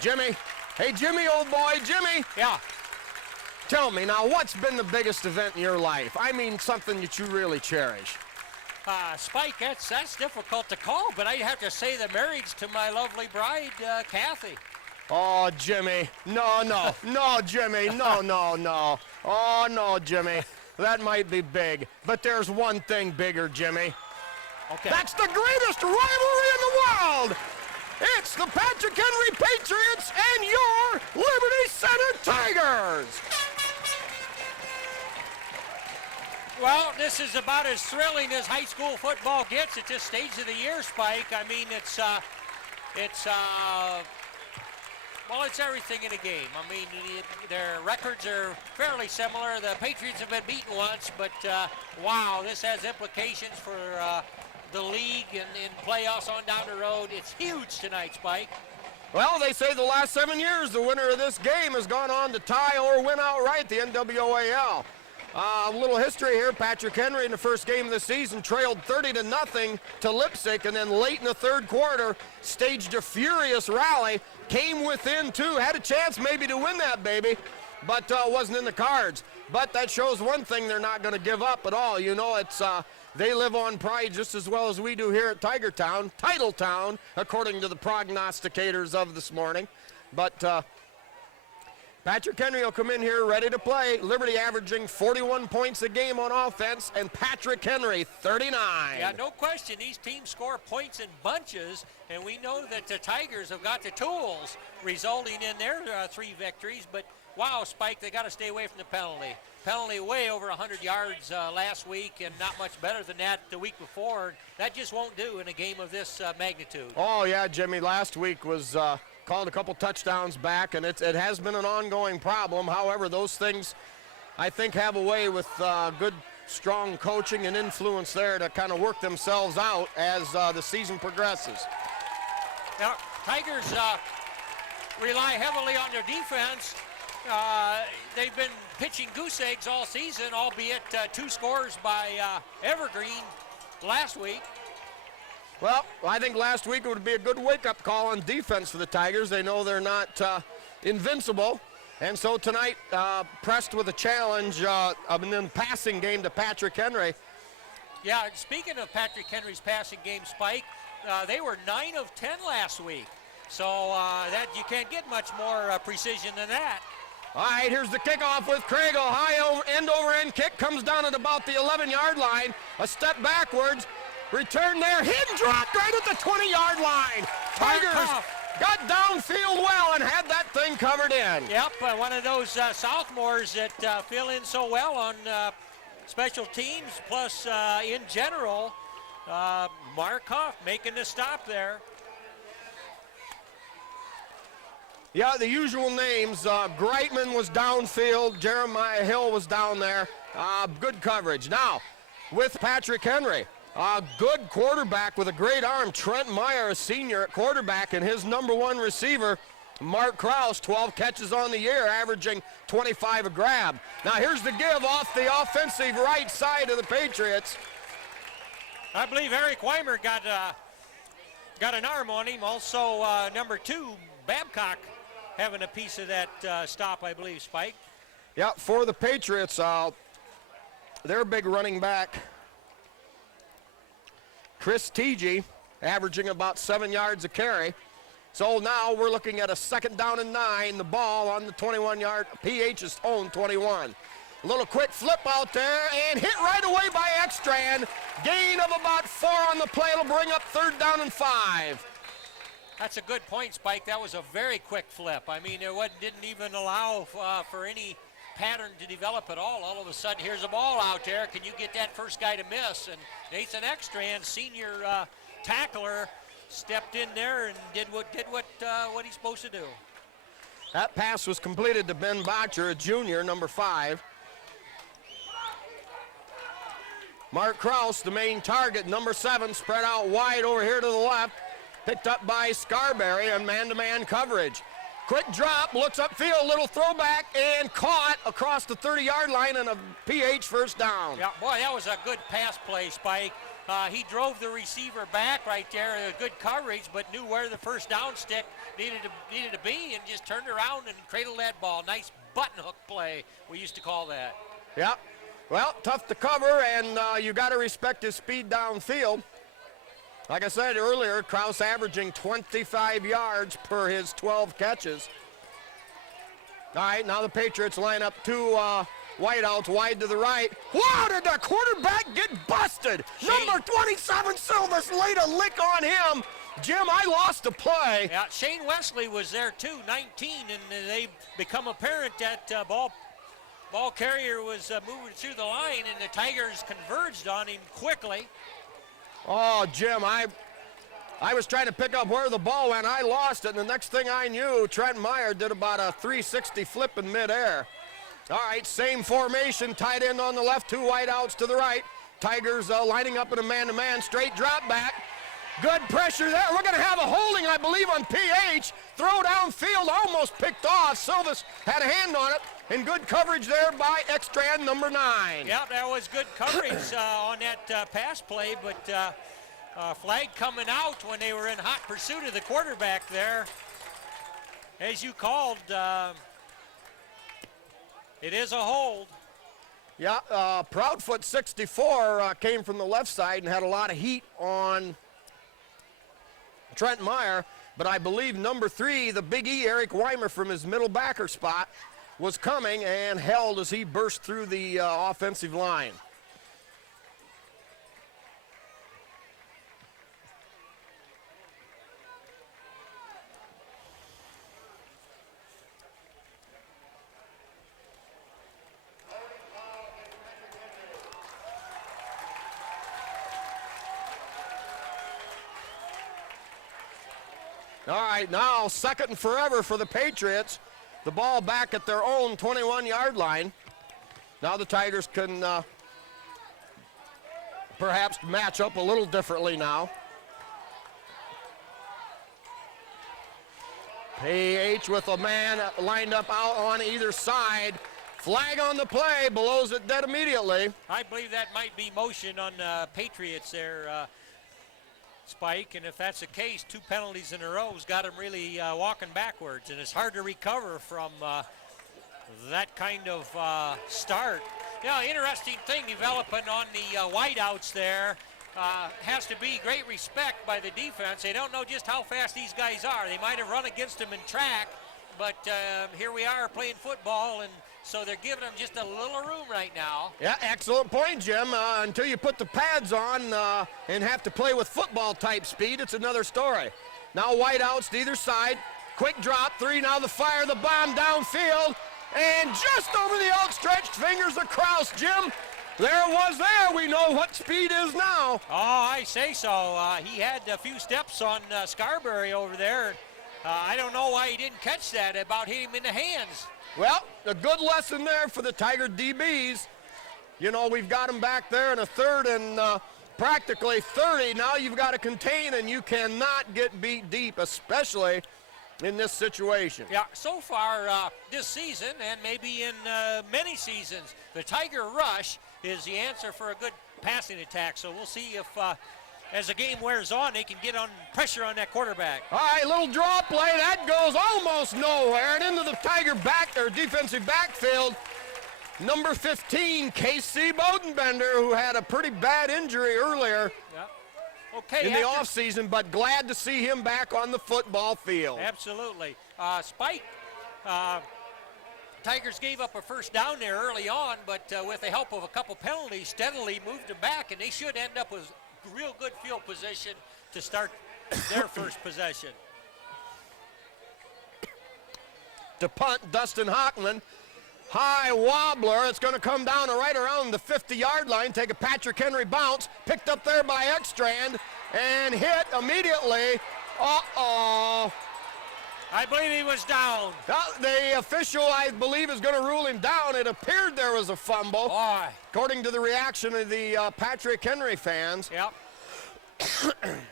Jimmy. Hey, Jimmy, old boy, Jimmy. Yeah. Tell me now, what's been the biggest event in your life? I mean, something that you really cherish. Spike, that's difficult to call, but I'd have to say the marriage to my lovely bride, Kathy. Oh, Jimmy. No, Jimmy. No. Oh, no, Jimmy. That might be big, but there's one thing bigger, Jimmy. Okay. That's the greatest rivalry in the world. It's the Patrick Henry Patriots and your Liberty Center Tigers. Well, this is about as thrilling as high school football gets at this stage of the year, Spike. I mean, it's everything in a game. I mean, their records are fairly similar. The Patriots have been beaten once, but wow, this has implications for the league and playoffs on down the road. It's huge tonight, Spike. Well, they say the last 7 years, the winner of this game has gone on to tie or win outright the NWAL. A little history here. Patrick Henry in the first game of the season trailed 30-0 to Leipzig, and then late in the third quarter staged a furious rally, came within two, had a chance maybe to win that baby, but wasn't in the cards. But that shows one thing: they're not going to give up at all. You know, it's they live on pride just as well as we do here at Tiger Town, Title Town, according to the prognosticators of this morning. But Patrick Henry will come in here ready to play. Liberty averaging 41 points a game on offense, and Patrick Henry 39. Yeah, no question. These teams score points in bunches, and we know that the Tigers have got the tools resulting in their 3 victories. But wow, Spike, they got to stay away from the penalty. Penalty way over 100 yards last week, and not much better than that the week before. That just won't do in a game of this magnitude. Oh, yeah, Jimmy. Last week was called a couple touchdowns back, and it has been an ongoing problem. However, those things, I think, have a way with good, strong coaching and influence there to kind of work themselves out as the season progresses. Now, Tigers rely heavily on their defense. They've been pitching goose eggs all season, albeit 2 scores by Evergreen last week. Well, I think last week it would be a good wake-up call on defense for the Tigers. They know they're not invincible, and so tonight pressed with a challenge in the passing game to Patrick Henry. Yeah, speaking of Patrick Henry's passing game, Spike, they were 9 of 10 last week, so that you can't get much more precision than that. All right, here's the kickoff with Craig. A high end-over-end kick comes down at about the 11-yard line. A step backwards. Return there, hidden drop right at the 20-yard line. Tigers got downfield well and had that thing covered in. Yep, one of those sophomores that fill in so well on special teams, plus in general, Mark Huff making the stop there. Yeah, the usual names. Greitman was downfield. Jeremiah Hill was down there. Good coverage. Now, with Patrick Henry. A good quarterback with a great arm. Trent Meyer, a senior at quarterback, and his number 1 receiver, Mark Krause, 12 catches on the year, averaging 25 a grab. Now here's the give off the offensive right side of the Patriots. I believe Eric Weimer got an arm on him. Also, number 2, Babcock, having a piece of that stop, I believe, Spike. Yeah, for the Patriots, their big running back, Chris Teege, averaging about 7 yards a carry. So now we're looking at a 2nd down and 9. The ball on the 21-yard, PH's own 21. A little quick flip out there and hit right away by Ekstrand. Gain of about 4 on the play. It'll bring up 3rd down and 5. That's a good point, Spike. That was a very quick flip. I mean, it didn't even allow for any pattern to develop at all. All of a sudden, here's a ball out there. Can you get that first guy to miss? And Nathan Ekstrand, senior tackler, stepped in there and did what he's supposed to do. That pass was completed to Ben Botcher, a junior, number 5. Mark Krause, the main target, number 7, spread out wide over here to the left. Picked up by Scarberry on man-to-man coverage. Quick drop, looks upfield, little throwback, and caught across the 30-yard line and a PH first down. Yeah, boy, that was a good pass play, Spike. He drove the receiver back right there, good coverage, but knew where the first down stick needed to be, and just turned around and cradled that ball. Nice button hook play, we used to call that. Yeah. Well, tough to cover, and you got to respect his speed downfield. Like I said earlier, Kraus averaging 25 yards per his 12 catches. All right, now the Patriots line up two wideouts wide to the right. Wow, did the quarterback get busted? Number 27, Silvas laid a lick on him. Jim, I lost a play. Yeah, Shane Wesley was there too, 19, and they become apparent that ball carrier was moving through the line, and the Tigers converged on him quickly. Oh, Jim, I was trying to pick up where the ball went. I lost it, and the next thing I knew, Trent Meyer did about a 360 flip in midair. All right, same formation, tight end on the left, two wideouts to the right. Tigers lining up in a man-to-man, straight drop back. Good pressure there. We're going to have a holding, I believe, on PH. Throw downfield, almost picked off. Silvas had a hand on it, and good coverage there by Ekstrand, number 9. Yeah, that was good coverage on that pass play, but flag coming out when they were in hot pursuit of the quarterback there. As you called, it is a hold. Yeah, Proudfoot 64 came from the left side and had a lot of heat on Trent Meyer, but I believe number 3, the Big E, Eric Weimer, from his middle backer spot, was coming and held as he burst through the offensive line. All right, now second and forever for the Patriots. The ball back at their own 21-yard line. Now the Tigers can perhaps match up a little differently now. PH with a man lined up out on either side. Flag on the play, blows it dead immediately. I believe that might be motion on Patriots there, Spike, and if that's the case, 2 penalties in a row has got him really walking backwards, and it's hard to recover from that kind of start. Yeah, interesting thing developing on the wideouts there. Has to be great respect by the defense. They don't know just how fast these guys are. They might have run against them in track, but here we are playing football, and so they're giving them just a little room right now. Yeah, excellent point, Jim. Until you put the pads on and have to play with football-type speed, it's another story. Now wideouts to either side. Quick drop, 3, now the fire, the bomb downfield, and just over the outstretched fingers of Kraus, Jim. There it was there. We know what speed is now. Oh, I say so. He had a few steps on Scarberry over there. I don't know why he didn't catch that, about hit him in the hands. Well, a good lesson there for the Tiger DBs. You know, we've got them back there in a third and practically 30. Now you've got to contain, and you cannot get beat deep, especially in this situation. Yeah, so far this season, and maybe in many seasons, the Tiger rush is the answer for a good passing attack. So we'll see if as the game wears on, they can get on pressure on that quarterback. All right, little draw play. That goes almost nowhere and into the Tiger back or defensive backfield. Number 15, Casey Bodenbender, who had a pretty bad injury earlier in the offseason, but glad to see him back on the football field. Absolutely. Spike, Tigers gave up a first down there early on, but with the help of a couple penalties, steadily moved them back, and they should end up with real good field position to start their first possession. To punt, Dustin Hockman. High wobbler. It's going to come down to right around the 50-yard line. Take a Patrick Henry bounce. Picked up there by Ekstrand and hit immediately. Uh-oh. I believe he was down. The official, I believe, is going to rule him down. It appeared there was a fumble. Boy. According to the reaction of the Patrick Henry fans. Yep.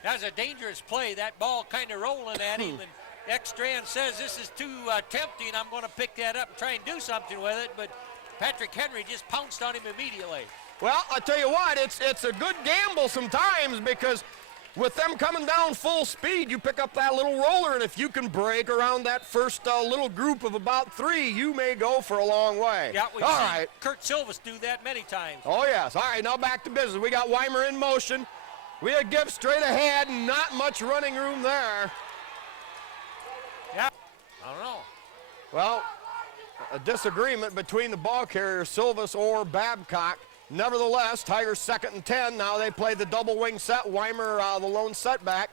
That was a dangerous play. That ball kind of rolling at him, and Ekstrand says this is too tempting. I'm going to pick that up and try and do something with it, but Patrick Henry just pounced on him immediately. Well, I tell you what, it's a good gamble sometimes because with them coming down full speed, you pick up that little roller, and if you can break around that first little group of about 3, you may go for a long way. Yeah, we've seen Kurt Silvas do that many times. Oh, yes. All right, now back to business. We got Weimer in motion. We had Gibbs straight ahead, not much running room there. Yeah, I don't know. Well, a disagreement between the ball carriers, Silvas or Babcock. Nevertheless, Tigers 2nd and 10. Now they play the double wing set. Weimer the lone setback.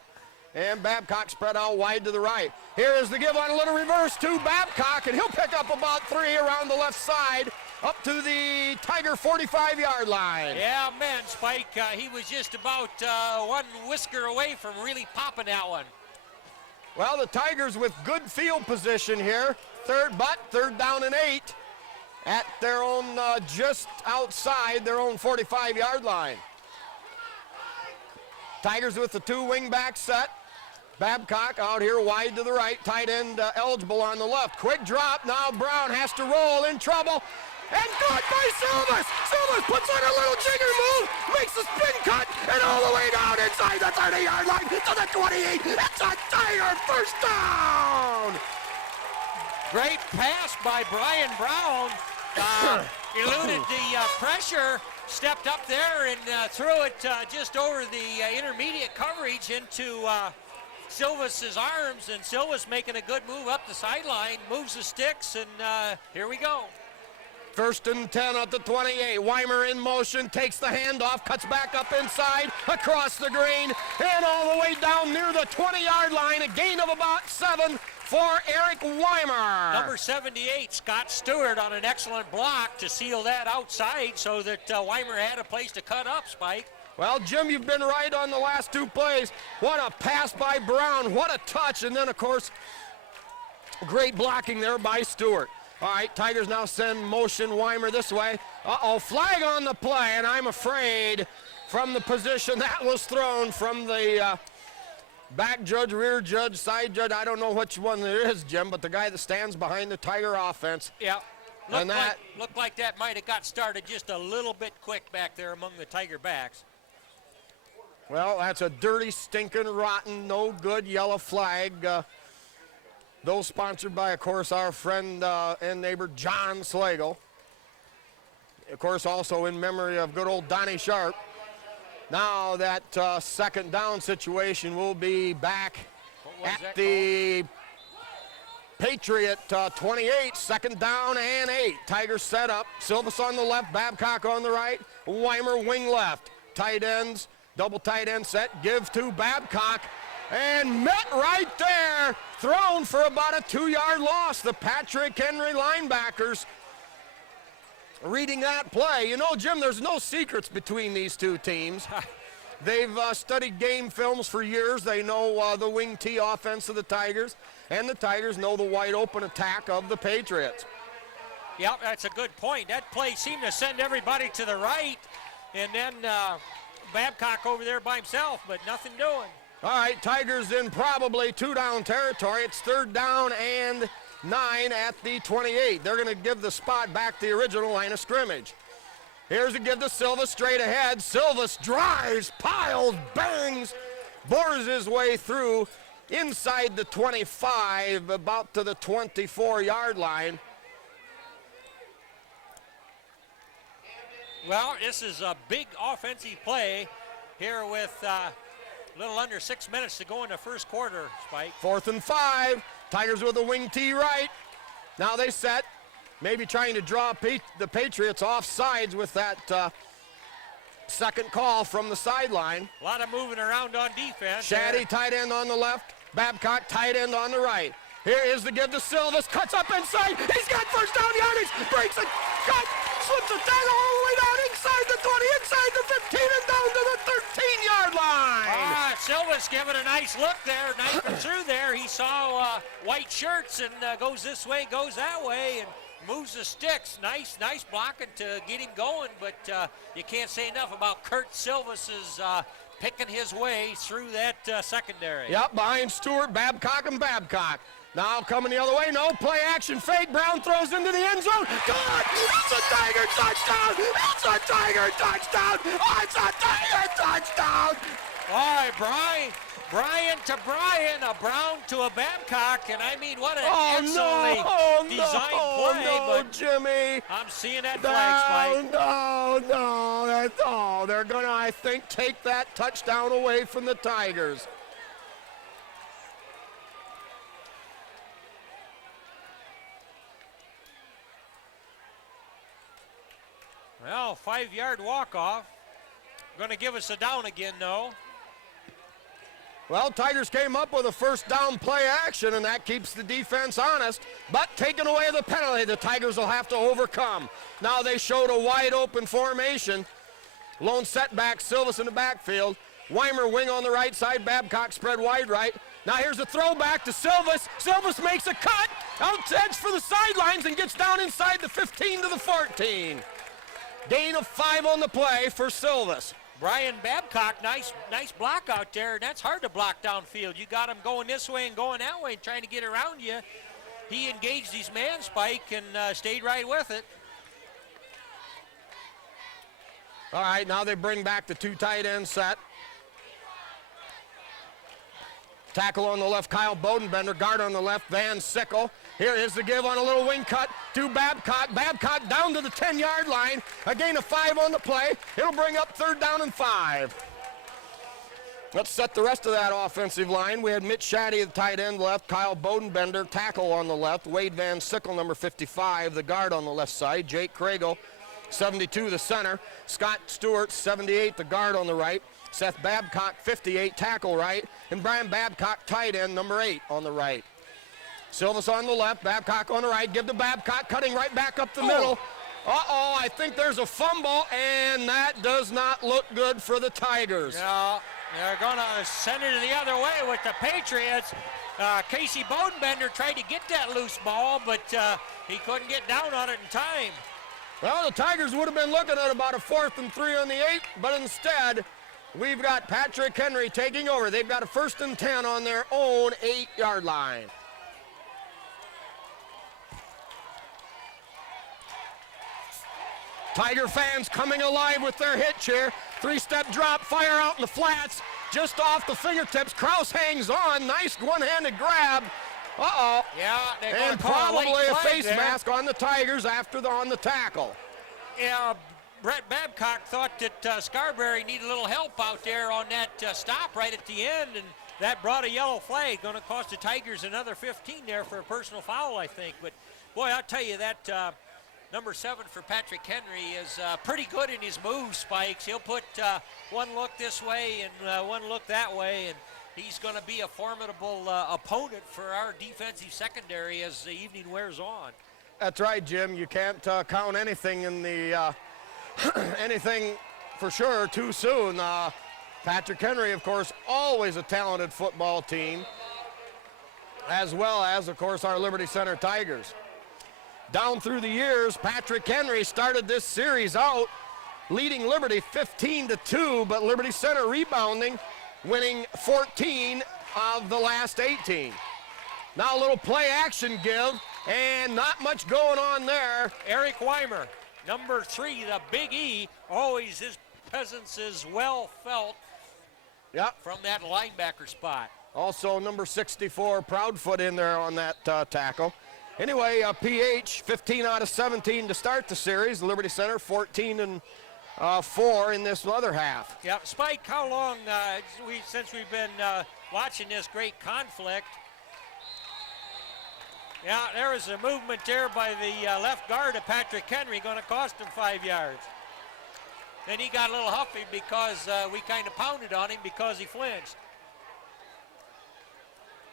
And Babcock spread out wide to the right. Here is the give on a little reverse to Babcock, and he'll pick up about 3 around the left side up to the Tiger 45-yard line. Yeah, man, Spike, he was just about one whisker away from really popping that one. Well, the Tigers with good field position here. Third down and 8. At their own, just outside their own 45-yard line. Tigers with the 2 wing-back set. Babcock out here wide to the right. Tight end eligible on the left. Quick drop. Now Brown has to roll, in trouble. And caught by Silvas. Silvas puts on a little jigger move, makes a spin cut, and all the way down inside the 30-yard line to the 28. It's a Tiger first down. Great pass by Brian Brown. Eluded the pressure, stepped up there and threw it just over the intermediate coverage into Silvas' arms, and Silvas making a good move up the sideline, moves the sticks, and here we go. 1st and 10 at the 28. Weimer in motion, takes the handoff, cuts back up inside, across the green, and all the way down near the 20-yard line. A gain of about 7 for Eric Weimer. Number 78, Scott Stewart, on an excellent block to seal that outside so that Weimer had a place to cut up, Spike. Well, Jim, you've been right on the last 2 plays. What a pass by Brown. What a touch. And then, of course, great blocking there by Stewart. All right, Tigers now send motion Weimer this way. Uh-oh, flag on the play, and I'm afraid from the position that was thrown from the back judge, rear judge, side judge, I don't know which one it is, Jim, but the guy that stands behind the Tiger offense. Yeah, looked like that might have got started just a little bit quick back there among the Tiger backs. Well, that's a dirty, stinking, rotten, no good yellow flag. Those sponsored by, of course, our friend and neighbor John Slagle. Of course, also in memory of good old Donnie Sharp. Now that 2nd down situation will be back at the Patriot 28, 2nd down and 8. Tigers set up. Silvas on the left, Babcock on the right, Weimer wing left. Tight ends, double tight end set, give to Babcock. And met right there, thrown for about a 2-yard loss. The Patrick Henry linebackers reading that play. You know, Jim, there's no secrets between these 2 teams. They've studied game films for years. They know the wing T offense of the Tigers, and the Tigers know the wide open attack of the Patriots. Yep, that's a good point. That play seemed to send everybody to the right, and then Babcock over there by himself, but nothing doing. All right, Tigers in probably 2-down territory. It's 3rd down and 9 at the 28. They're going to give the spot back to the original line of scrimmage. Here's a give to Silvas straight ahead. Silvas drives, piles, bangs, bores his way through inside the 25, about to the 24-yard line. Well, this is a big offensive play here with a little under 6 minutes to go in the first quarter, Spike. 4th and 5. Tigers with a wing T right. Now they set. Maybe trying to draw the Patriots off sides with that second call from the sideline. A lot of moving around on defense. Shaddy, tight end on the left. Babcock, tight end on the right. Here is the give to Silvas. Cuts up inside. He's got first down yardage. Breaks it. Cut. Slips the tackle all the way down inside the 20, inside the 15, and down to the 13-yard line. Silvas giving a nice look there, knifing through there. He saw white shirts and goes this way, goes that way, and moves the sticks. Nice blocking to get him going, but you can't say enough about Kurt Silvas's picking his way through that secondary. Yep, behind Stewart, Babcock, and Babcock. Now coming the other way, no, play action, fake, Brown throws into the end zone, good, it's a Tiger touchdown, it's a Tiger touchdown, oh, it's a Tiger touchdown! All right, Brian to Brian, a Brown to a Babcock, and I mean, what an excellently designed play. But Jimmy, I'm seeing that flag spike. They're gonna, I think, take that touchdown away from the Tigers. Well, 5-yard walk-off. Going to give us a down again, though. Well, Tigers came up with a first down play action, and that keeps the defense honest. But taking away the penalty, the Tigers will have to overcome. Now they showed a wide open formation. Lone setback, Silvas in the backfield. Weimer wing on the right side, Babcock spread wide right. Now here's a throwback to Silvas. Silvas makes a cut, out edge for the sidelines, and gets down inside the 15 to the 14. Gain of 5 on the play for Silvas. Brian Babcock, nice block out there, and that's hard to block downfield. You got him going this way and going that way and trying to get around you. He engaged his man spike and stayed right with it. All right, now they bring back the 2 tight end set. Tackle on the left, Kyle Bodenbender. Guard on the left, Van Sickle. Here is the give on a little wing cut to Babcock. Babcock down to the 10-yard line. A gain of 5 on the play. It'll bring up 3rd down and 5. Let's set the rest of that offensive line. We had Mitch Shaddy at the tight end left, Kyle Bodenbender, tackle on the left, Wade Van Sickle, number 55, the guard on the left side, Jake Kragel, 72, the center, Scott Stewart, 78, the guard on the right, Seth Babcock, 58, tackle right, and Brian Babcock, tight end, number 8 on the right. Silvas on the left, Babcock on the right, give to Babcock, cutting right back up the middle. Uh-oh, I think there's a fumble, and that does not look good for the Tigers. No, they're going to send it the other way with the Patriots. Casey Bodenbender tried to get that loose ball, but he couldn't get down on it in time. Well, the Tigers would have been looking at about a 4th and 3 on the 8, but instead, we've got Patrick Henry taking over. They've got a 1st and 10 on their own 8-yard line. Tiger fans coming alive with their hitch here. 3-step drop, fire out in the flats, just off the fingertips. Kraus hangs on, nice one-handed grab. Uh-oh. Yeah, and probably a face mask on the Tigers on the tackle. Yeah, Brett Babcock thought that Scarberry needed a little help out there on that stop right at the end, and that brought a yellow flag. Going to cost the Tigers another 15 there for a personal foul, I think. But, boy, I'll tell you that number 7 for Patrick Henry is pretty good in his move spikes. He'll put one look this way and one look that way, and he's going to be a formidable opponent for our defensive secondary as the evening wears on. That's right, Jim. You can't count anything in the anything for sure too soon. Patrick Henry, of course, always a talented football team, as well as, of course, our Liberty Center Tigers. Down through the years, Patrick Henry started this series out leading Liberty 15-2, but Liberty Center rebounding, winning 14 of the last 18. Now a little play action give, and not much going on there. Eric Weimer, number 3, the Big E, always his presence is well felt from that linebacker spot. Also number 64, Proudfoot in there on that tackle. Anyway, PH 15 out of 17 to start the series. Liberty Center 14 and 4 in this other half. Yeah, Spike, how long since we've been watching this great conflict? Yeah, there was a movement there by the left guard of Patrick Henry, going to cost him 5 yards. Then he got a little huffy because we kind of pounded on him because he flinched.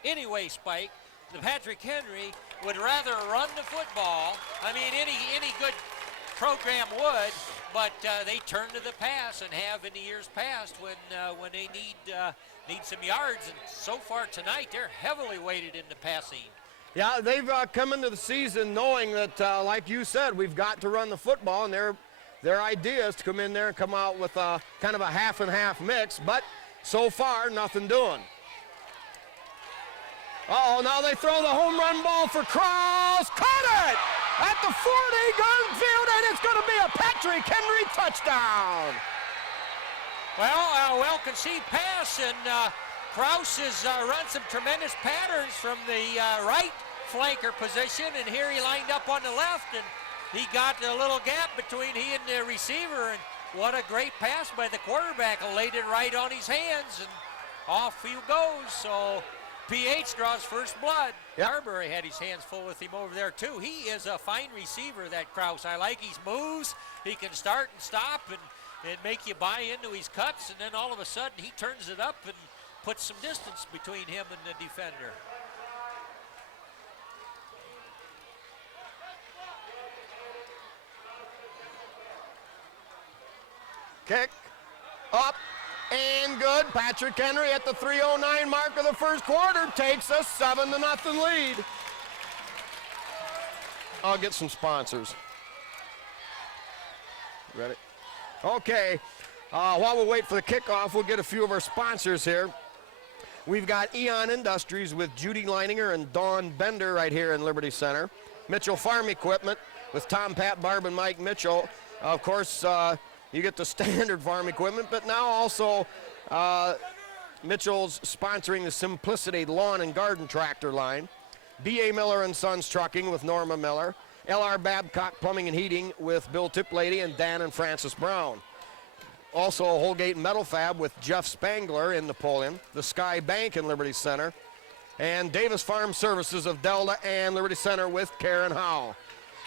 Anyway, Spike, the Patrick Henry would rather run the football. I mean, any good program would, but they turn to the pass and have in the years past when they need some yards. And so far tonight, they're heavily weighted into passing. Yeah, they've come into the season knowing that, like you said, we've got to run the football, and their idea is to come in there and come out with kind of a half and half mix, but so far, nothing doing. Uh-oh, now they throw the home run ball for Kraus. Caught it at the 40-gun field, and it's going to be a Patrick Henry touchdown. Well, well-conceived pass, and Kraus has run some tremendous patterns from the right flanker position, and here he lined up on the left, and he got a little gap between he and the receiver, and what a great pass by the quarterback. Laid it right on his hands, and off he goes. So PH draws first blood. Yep. Carberry had his hands full with him over there too. He is a fine receiver, that Kraus. I like his moves. He can start and stop and make you buy into his cuts, and then all of a sudden he turns it up and puts some distance between him and the defender. Kick up and good. Patrick Henry at the 3:09 mark of the first quarter takes a 7-0 lead. I'll get some sponsors. Ready? Okay. While we wait for the kickoff, we'll get a few of our sponsors here. We've got Eon Industries with Judy Leininger and Dawn Bender right here in Liberty Center. Mitchell Farm Equipment with Tom, Pat, Barb, and Mike Mitchell. Of course, you get the standard farm equipment, but now also Mitchell's sponsoring the Simplicity Lawn and Garden Tractor line. B.A. Miller and Sons Trucking with Norma Miller. L.R. Babcock Plumbing and Heating with Bill Tiplady and Dan and Francis Brown. Also Holgate Metal Fab with Jeff Spangler in Napoleon. The Sky Bank in Liberty Center. And Davis Farm Services of Delta and Liberty Center with Karen Howe.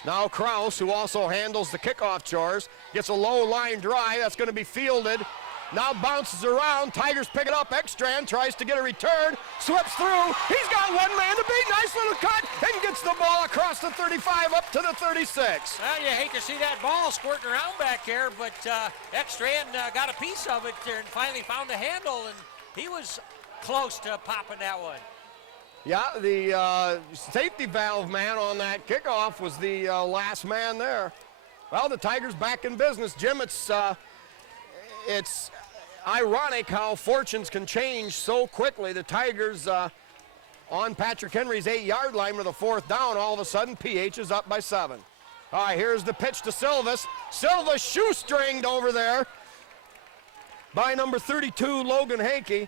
Now Kraus, who also handles the kickoff chores, gets a low line drive that's going to be fielded. Now bounces around. Tigers pick it up. Ekstrand tries to get a return. Slips through. He's got one man to beat. Nice little cut. And gets the ball across the 35 up to the 36. Well, you hate to see that ball squirting around back there, but Ekstrand got a piece of it and finally found the handle, and he was close to popping that one. Yeah, the safety valve man on that kickoff was the last man there. Well, the Tigers back in business. Jim, it's ironic how fortunes can change so quickly. The Tigers on Patrick Henry's 8-yard line with a fourth down. All of a sudden, PH is up by 7. All right, here's the pitch to Silvas. Silvas shoestringed over there by number 32, Logan Hakey.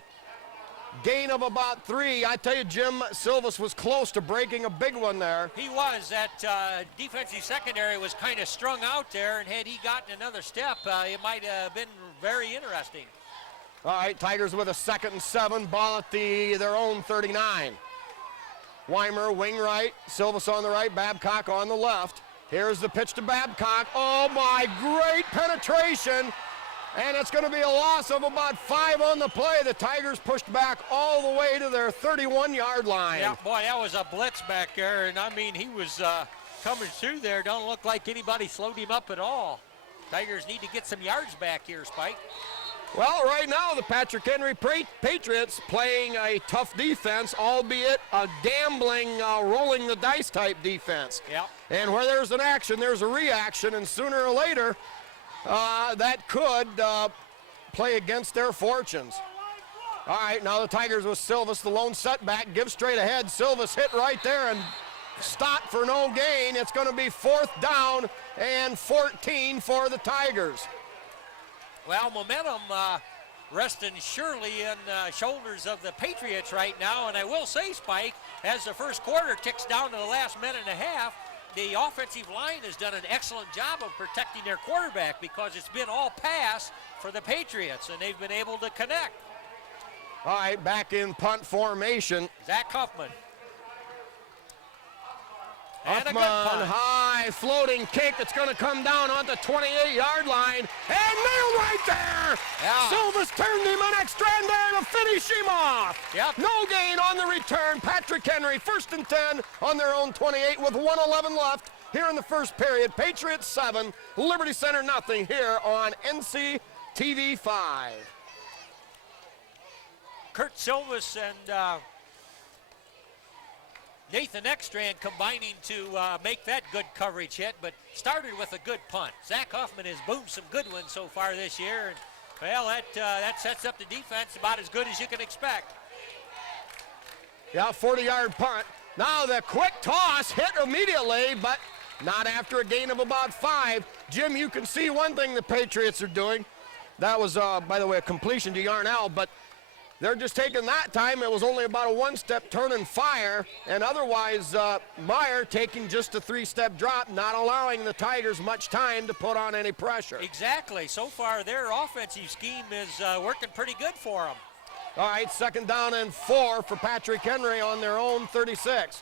Gain of about 3. I tell you, Jim, Silvas was close to breaking a big one there. He was. That defensive secondary was kind of strung out there, and had he gotten another step, it might have been very interesting. All right, Tigers with a 2nd and 7. Ball at their own 39. Weimer, wing right. Silvas on the right. Babcock on the left. Here's the pitch to Babcock. Oh, my, great penetration. And it's going to be a loss of about 5 on the play. The Tigers pushed back all the way to their 31-yard line. Yeah, boy, that was a blitz back there. And, I mean, he was coming through there. Don't look like anybody slowed him up at all. Tigers need to get some yards back here, Spike. Well, right now, the Patrick Henry Patriots playing a tough defense, albeit a gambling, rolling the dice type defense. Yeah. And where there's an action, there's a reaction, and sooner or later, that could play against their fortunes. All right, now the Tigers with Silvas, the lone setback, gives straight ahead. Silvas hit right there and stopped for no gain. It's going to be 4th down and 14 for the Tigers. Well, momentum resting surely in the shoulders of the Patriots right now. And I will say, Spike, as the first quarter ticks down to the last minute and a half, the offensive line has done an excellent job of protecting their quarterback because it's been all pass for the Patriots, and they've been able to connect. All right, back in punt formation. Zach Huffman. And Huffman, a good punt. high floating kick that's going to come down on the 28-yard line and nailed right there. Yeah. Silvas turned him an Ekstrand there to finish him off. Yep. No gain on the return. Patrick Henry, 1st and 10 on their own 28 with 1:11 left here in the first period. Patriots 7, Liberty Center nothing here on NCTV 5. Kurt Silvas and Nathan Ekstrand combining to make that good coverage hit, but started with a good punt. Zach Huffman has boomed some good ones so far this year, and well, that sets up the defense about as good as you can expect. Yeah, 40-yard punt. Now the quick toss hit immediately, but not after a gain of about 5. Jim, you can see one thing the Patriots are doing. That was, by the way, a completion to Yarnell, but they're just taking that time. It was only about a one-step turn and fire, and otherwise Meyer taking just a 3-step drop, not allowing the Tigers much time to put on any pressure. Exactly. So far, their offensive scheme is working pretty good for them. All right, 2nd down and 4 for Patrick Henry on their own 36.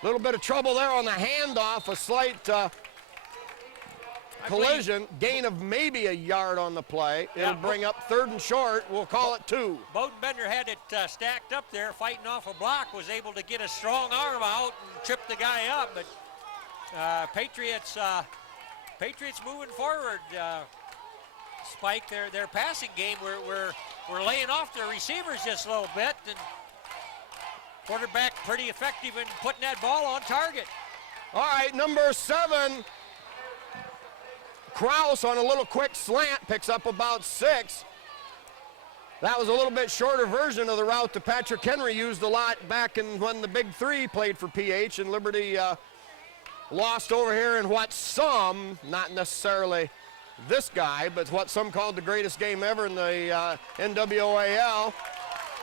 A little bit of trouble there on the handoff, a slight collision, gain of maybe a yard on the play. It'll bring up 3rd and short. We'll call it 2. Bowden Bender had it stacked up there, fighting off a block, was able to get a strong arm out and trip the guy up. But Patriots moving forward. Spike, their passing game, we're laying off their receivers just a little bit, and quarterback pretty effective in putting that ball on target. All right, number 7, Kraus on a little quick slant picks up about 6. That was a little bit shorter version of the route that Patrick Henry used a lot back when the Big Three played for PH, and Liberty lost over here in what some, not necessarily this guy, but what some called the greatest game ever in the NWAL,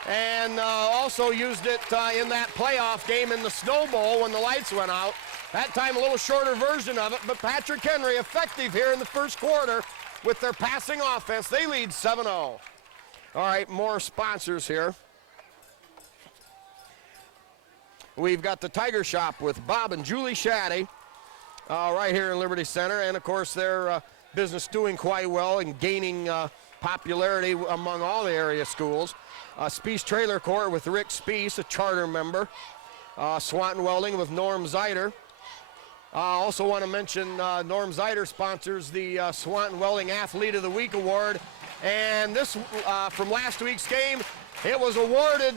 and also used it in that playoff game in the Snow Bowl when the lights went out. That time a little shorter version of it, but Patrick Henry effective here in the first quarter with their passing offense. They lead 7-0. All right, more sponsors here. We've got the Tiger Shop with Bob and Julie Shaddy right here in Liberty Center, and of course their business doing quite well and gaining popularity among all the area schools. Speece Trailer Court with Rick Speece, a charter member. Swanton Welding with Norm Zeider. I also want to mention Norm Zeider sponsors the Swanton Welding Athlete of the Week Award. And this, from last week's game, it was awarded,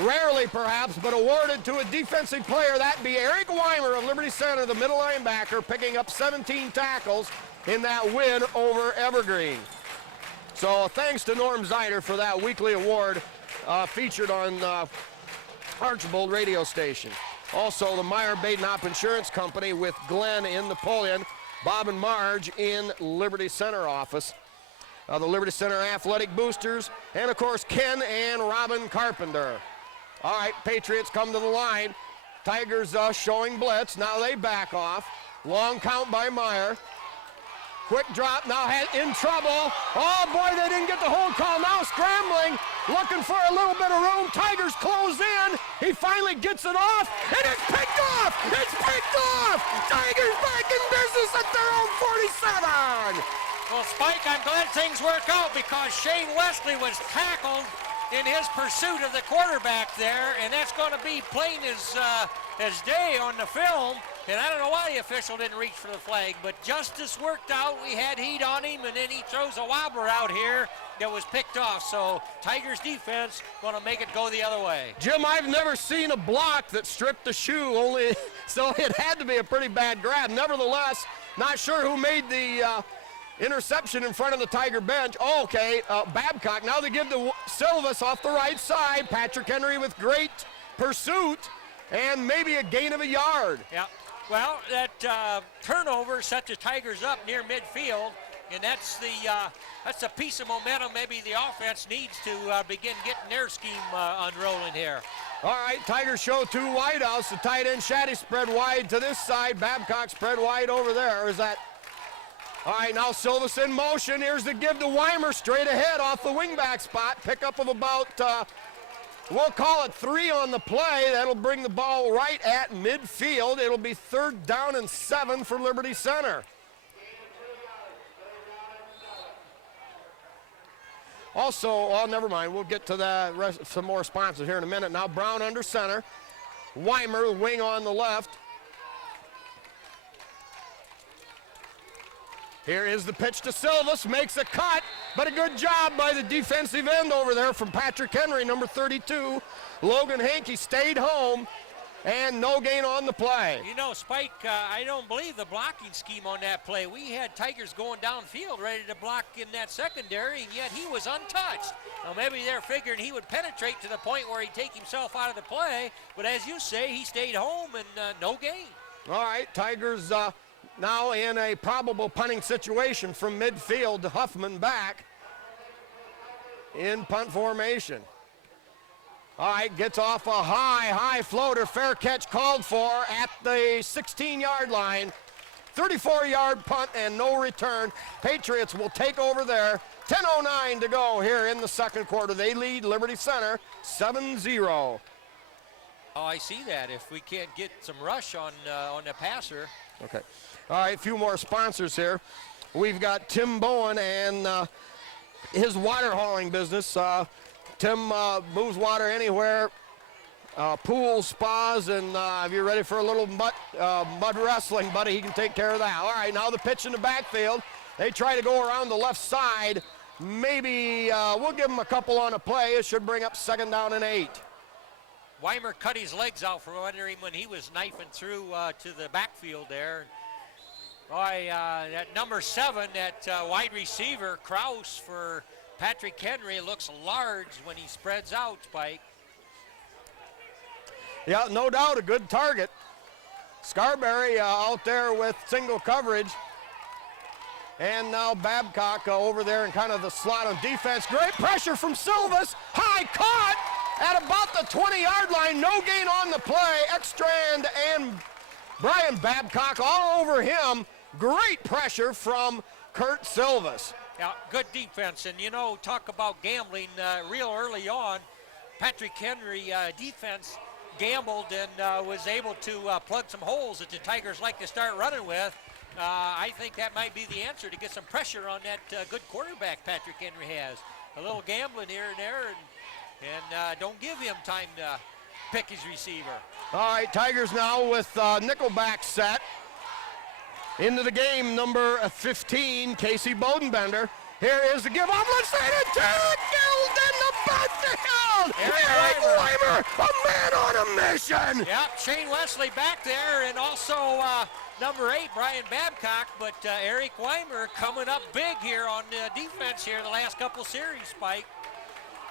rarely perhaps, but awarded to a defensive player. That'd be Eric Weimer of Liberty Center, the middle linebacker, picking up 17 tackles in that win over Evergreen. So thanks to Norm Zeider for that weekly award featured on Archbold radio station. Also, the Meyer Badenhop Insurance Company with Glenn in Napoleon, Bob and Marge in Liberty Center office. The Liberty Center Athletic Boosters, and of course Ken and Robin Carpenter. All right, Patriots come to the line. Tigers showing blitz. Now they back off. Long count by Meyer. Quick drop, now in trouble. Oh boy, they didn't get the hold call. Now scrambling, looking for a little bit of room. Tigers close in. He finally gets it off, and it's picked off! It's picked off! Tigers back in business at their own 47! Well, Spike, I'm glad things work out because Shane Wesley was tackled in his pursuit of the quarterback there, and that's going to be plain as day on the film. And I don't know why the official didn't reach for the flag, but justice worked out. We had heat on him, and then he throws a wobbler out here that was picked off. So Tigers defense going to make it go the other way. Jim, I've never seen a block that stripped the shoe, so it had to be a pretty bad grab. Nevertheless, not sure who made the interception in front of the Tiger bench. Oh, okay, Babcock. Now they give to Silvas off the right side. Patrick Henry with great pursuit and maybe a gain of a yard. Yeah. Well, that turnover set the Tigers up near midfield, and that's the piece of momentum maybe the offense needs to begin getting their scheme unrolling here. All right, Tigers show 2 wideouts. The tight end Shaddy spread wide to this side. Babcock spread wide over there. Is that? All right, now Silvas in motion. Here's the give to Weimer straight ahead off the wingback spot. Pickup of about, we'll call it 3 on the play. That'll bring the ball right at midfield. It'll be 3rd down and 7 for Liberty Center. Also, oh, never mind. We'll get to the rest, some more sponsors here in a minute. Now Brown under center. Weimer, wing on the left. Here is the pitch to Silvas, makes a cut, but a good job by the defensive end over there from Patrick Henry, number 32. Logan Hankey stayed home, and no gain on the play. You know, Spike, I don't believe the blocking scheme on that play. We had Tigers going downfield ready to block in that secondary, and yet he was untouched. Now, maybe they're figuring he would penetrate to the point where he'd take himself out of the play, but as you say, he stayed home and no gain. All right, Tigers now in a probable punting situation from midfield. Huffman back in punt formation. All right, gets off a high floater. Fair catch called for at the 16-yard line. 34-yard punt and no return. Patriots will take over there. 10:09 to go here in the second quarter. They lead Liberty Center 7-0. Oh, I see that. If we can't get some rush on the passer. Okay. All right, a few more sponsors here. We've got Tim Bowen and his water hauling business. Tim moves water anywhere, pools, spas, and if you're ready for a little mud wrestling, buddy, he can take care of that. All right, now the pitch in the backfield. They try to go around the left side. Maybe we'll give them a couple on a play. It should bring up 2nd down and 8. Weimer cut his legs out for wondering when he was knifing through to the backfield there. Boy, that number 7, that wide receiver, Kraus for Patrick Henry, looks large when he spreads out, Spike. Yeah, no doubt a good target. Scarberry out there with single coverage. And now Babcock over there in kind of the slot on defense. Great pressure from Silvas. High caught at about the 20-yard line. No gain on the play. Ekstrand and Brian Babcock all over him. Great pressure from Kurt Silvas. Yeah, good defense. And, you know, talk about gambling real early on. Patrick Henry defense gambled and was able to plug some holes that the Tigers like to start running with. I think that might be the answer to get some pressure on that good quarterback Patrick Henry has. A little gambling here and there, and don't give him time to pick his receiver. All right, Tigers now with nickelback set. Into the game, number 15, Casey Bodenbender. Here is the give off. Let's say it to Field in the backfield. Eric Weimer, a man on a mission. Yep, Shane Wesley back there, and also number 8, Brian Babcock. But Eric Weimer coming up big here on defense here the last couple series, Spike.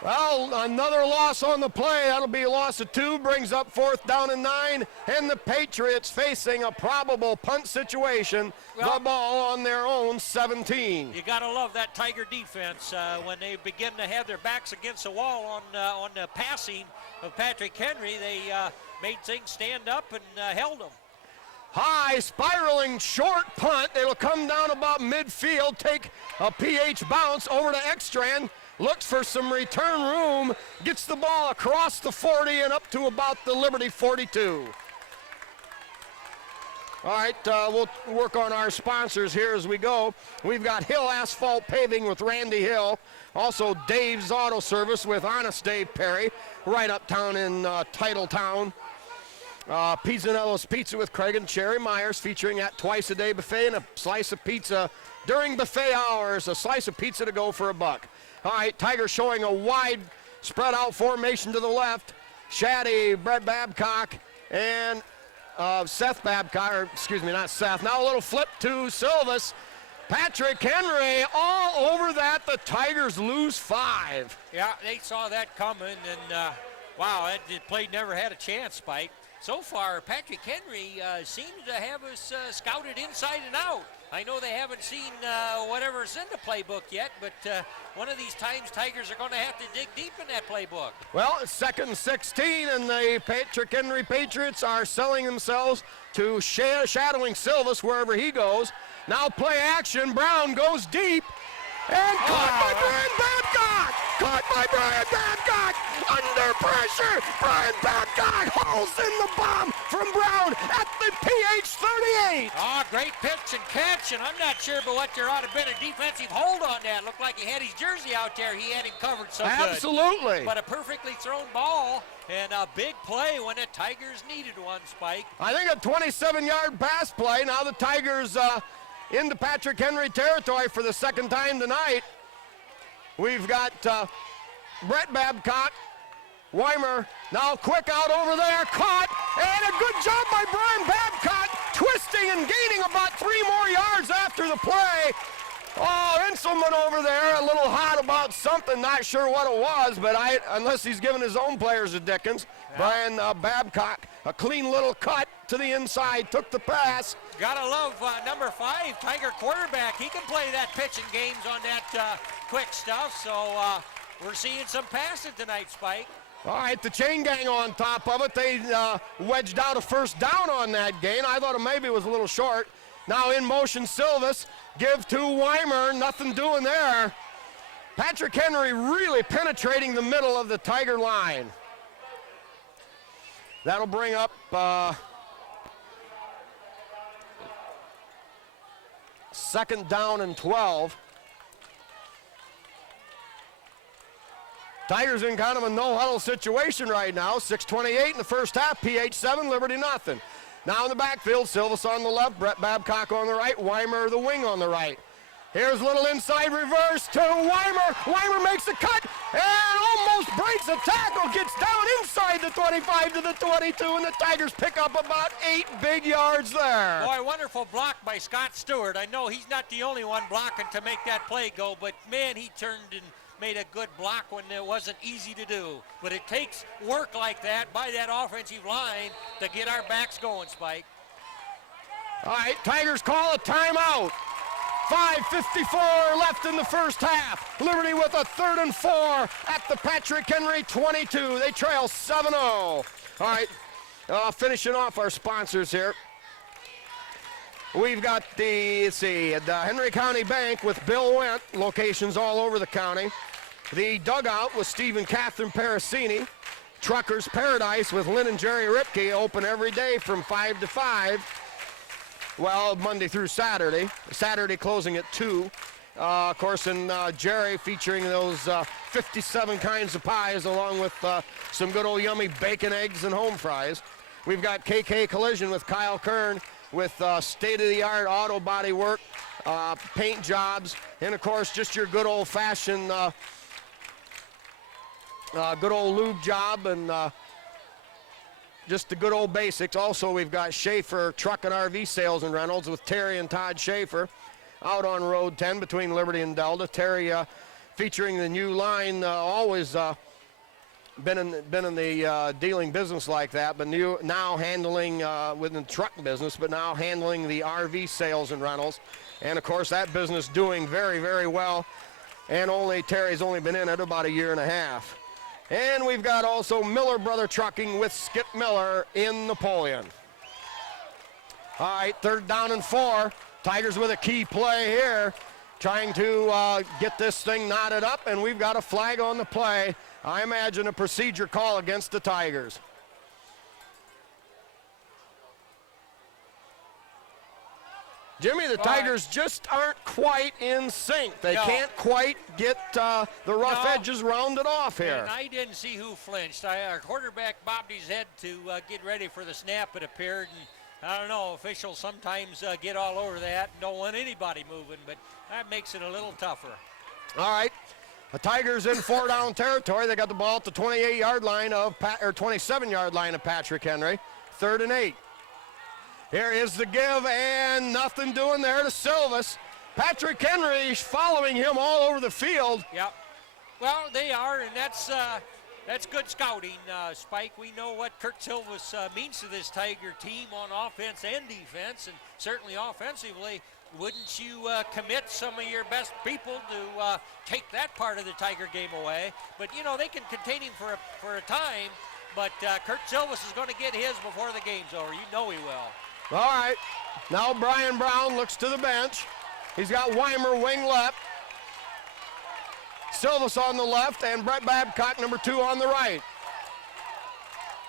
Well, another loss on the play. That'll be a loss of 2, brings up 4th down and 9, and the Patriots facing a probable punt situation. Well, the ball on their own 17. You got to love that Tiger defense when they begin to have their backs against the wall on the passing of Patrick Henry. They made things stand up and held them. High, spiraling, short punt. It'll come down about midfield, take a PH bounce over to Ekstrand. Looks for some return room, gets the ball across the 40 and up to about the Liberty 42. All right, we'll work on our sponsors here as we go. We've got Hill Asphalt Paving with Randy Hill. Also Dave's Auto Service with Honest Dave Perry, right uptown in Titletown. Pizzanello's Pizza with Craig and Cherry Myers, featuring that twice-a-day buffet and a slice of pizza during buffet hours. A slice of pizza to go for $1. All right, Tigers showing a wide spread out formation to the left. Shaddy, Brett Babcock, and Seth Babcock, or excuse me, not Seth. Now a little flip to Silvas. Patrick Henry all over that. The Tigers lose 5. Yeah, they saw that coming, and wow, that play never had a chance, Spike. So far, Patrick Henry seems to have us scouted inside and out. I know they haven't seen whatever's in the playbook yet, but one of these times Tigers are going to have to dig deep in that playbook. Well, it's 2nd and 16, and the Patrick Henry Patriots are selling themselves to shadowing Silvas wherever he goes. Now play action. Brown goes deep. And caught by Brian Babcock! Caught by Brian Babcock! Under pressure! Brian Babcock hauls in the bomb from Brown at the PH 38! Oh, great pitch and catch, and I'm not sure, but what there ought to have been a defensive hold on that. Looked like he had his jersey out there. He had him covered so good. Absolutely. But a perfectly thrown ball and a big play when the Tigers needed one, Spike. I think a 27-yard pass play. Now the Tigers into Patrick Henry territory for the 2nd time tonight. We've got Brett Babcock, Weimer, now quick out over there, caught, and the play. Oh, Inselman over there, a little hot about something, not sure what it was, but unless he's giving his own players a dickens. Yeah. Brian Babcock, a clean little cut to the inside, took the pass. Gotta love number 5, Tiger quarterback. He can play that pitching games on that quick stuff, so we're seeing some passing tonight, Spike. All right, the chain gang on top of it. They wedged out a first down on that gain. I thought it maybe was a little short. Now in motion, Silvis. Give to Weimer, nothing doing there. Patrick Henry really penetrating the middle of the Tiger line. That'll bring up second down and 12. Tigers in kind of a no-huddle situation right now. 6:28 in the first half, PH 7, Liberty nothing. Now in the backfield, Silvis on the left, Brett Babcock on the right, Weimer the wing on the right. Here's a little inside reverse to Weimer. Weimer makes the cut and almost breaks a tackle, gets down inside the 25 to the 22, and the Tigers pick up about 8 big yards there. Boy, wonderful block by Scott Stewart. I know he's not the only one blocking to make that play go, but man, he turned and made a good block when it wasn't easy to do. But it takes work like that by that offensive line to get our backs going, Spike. All right, Tigers call a timeout. 5:54 left in the first half. Liberty with a 3rd and 4 at the Patrick Henry 22. They trail 7-0. All right, finishing off our sponsors here. We've got the Henry County Bank with Bill Wendt, locations all over the county. The Dugout with Steve and Catherine Parasini. Truckers Paradise with Lynn and Jerry Ripke, open every day from 5 to 5. Well, Monday through Saturday. Saturday closing at 2. Of course, and Jerry featuring those 57 kinds of pies along with some good old yummy bacon, eggs, and home fries. We've got KK Collision with Kyle Kern with state-of-the-art auto body work, paint jobs, and of course just your good old-fashioned good old lube job and just the good old basics. Also, we've got Schaefer Truck and RV Sales and Rentals with Terry and Todd Schaefer out on Road 10 between Liberty and Delta. Terry featuring the new line, always been in the dealing business like that, but now handling within the truck business, but now handling the RV sales and rentals. And of course that business doing very, very well. And Terry's only been in it about a year and a half. And we've got also Miller Brother Trucking with Skip Miller in Napoleon. All right, 3rd down and 4. Tigers with a key play here, trying to get this thing knotted up, and we've got a flag on the play. I imagine a procedure call against the Tigers. Jimmy, the Tigers just aren't quite in sync. They can't quite get the rough edges rounded off here. And I didn't see who flinched. Our quarterback bobbed his head to get ready for the snap, it appeared. And I don't know, officials sometimes get all over that and don't want anybody moving, but that makes it a little tougher. All right. The Tigers in 4-down territory. They got the ball at the 28-yard line or 27-yard line of Patrick Henry. 3rd and 8. Here is the give, and nothing doing there to Silvis. Patrick Henry following him all over the field. Yep. Well, they are, and that's good scouting, Spike. We know what Kurt Silvis means to this Tiger team on offense and defense, and certainly offensively. Wouldn't you commit some of your best people to take that part of the Tiger game away? But, you know, they can contain him for a time, but Kurt Silvis is going to get his before the game's over. You know he will. All right, now Brian Brown looks to the bench. He's got Weimer wing left, Silvis on the left, and Brett Babcock, number 2, on the right.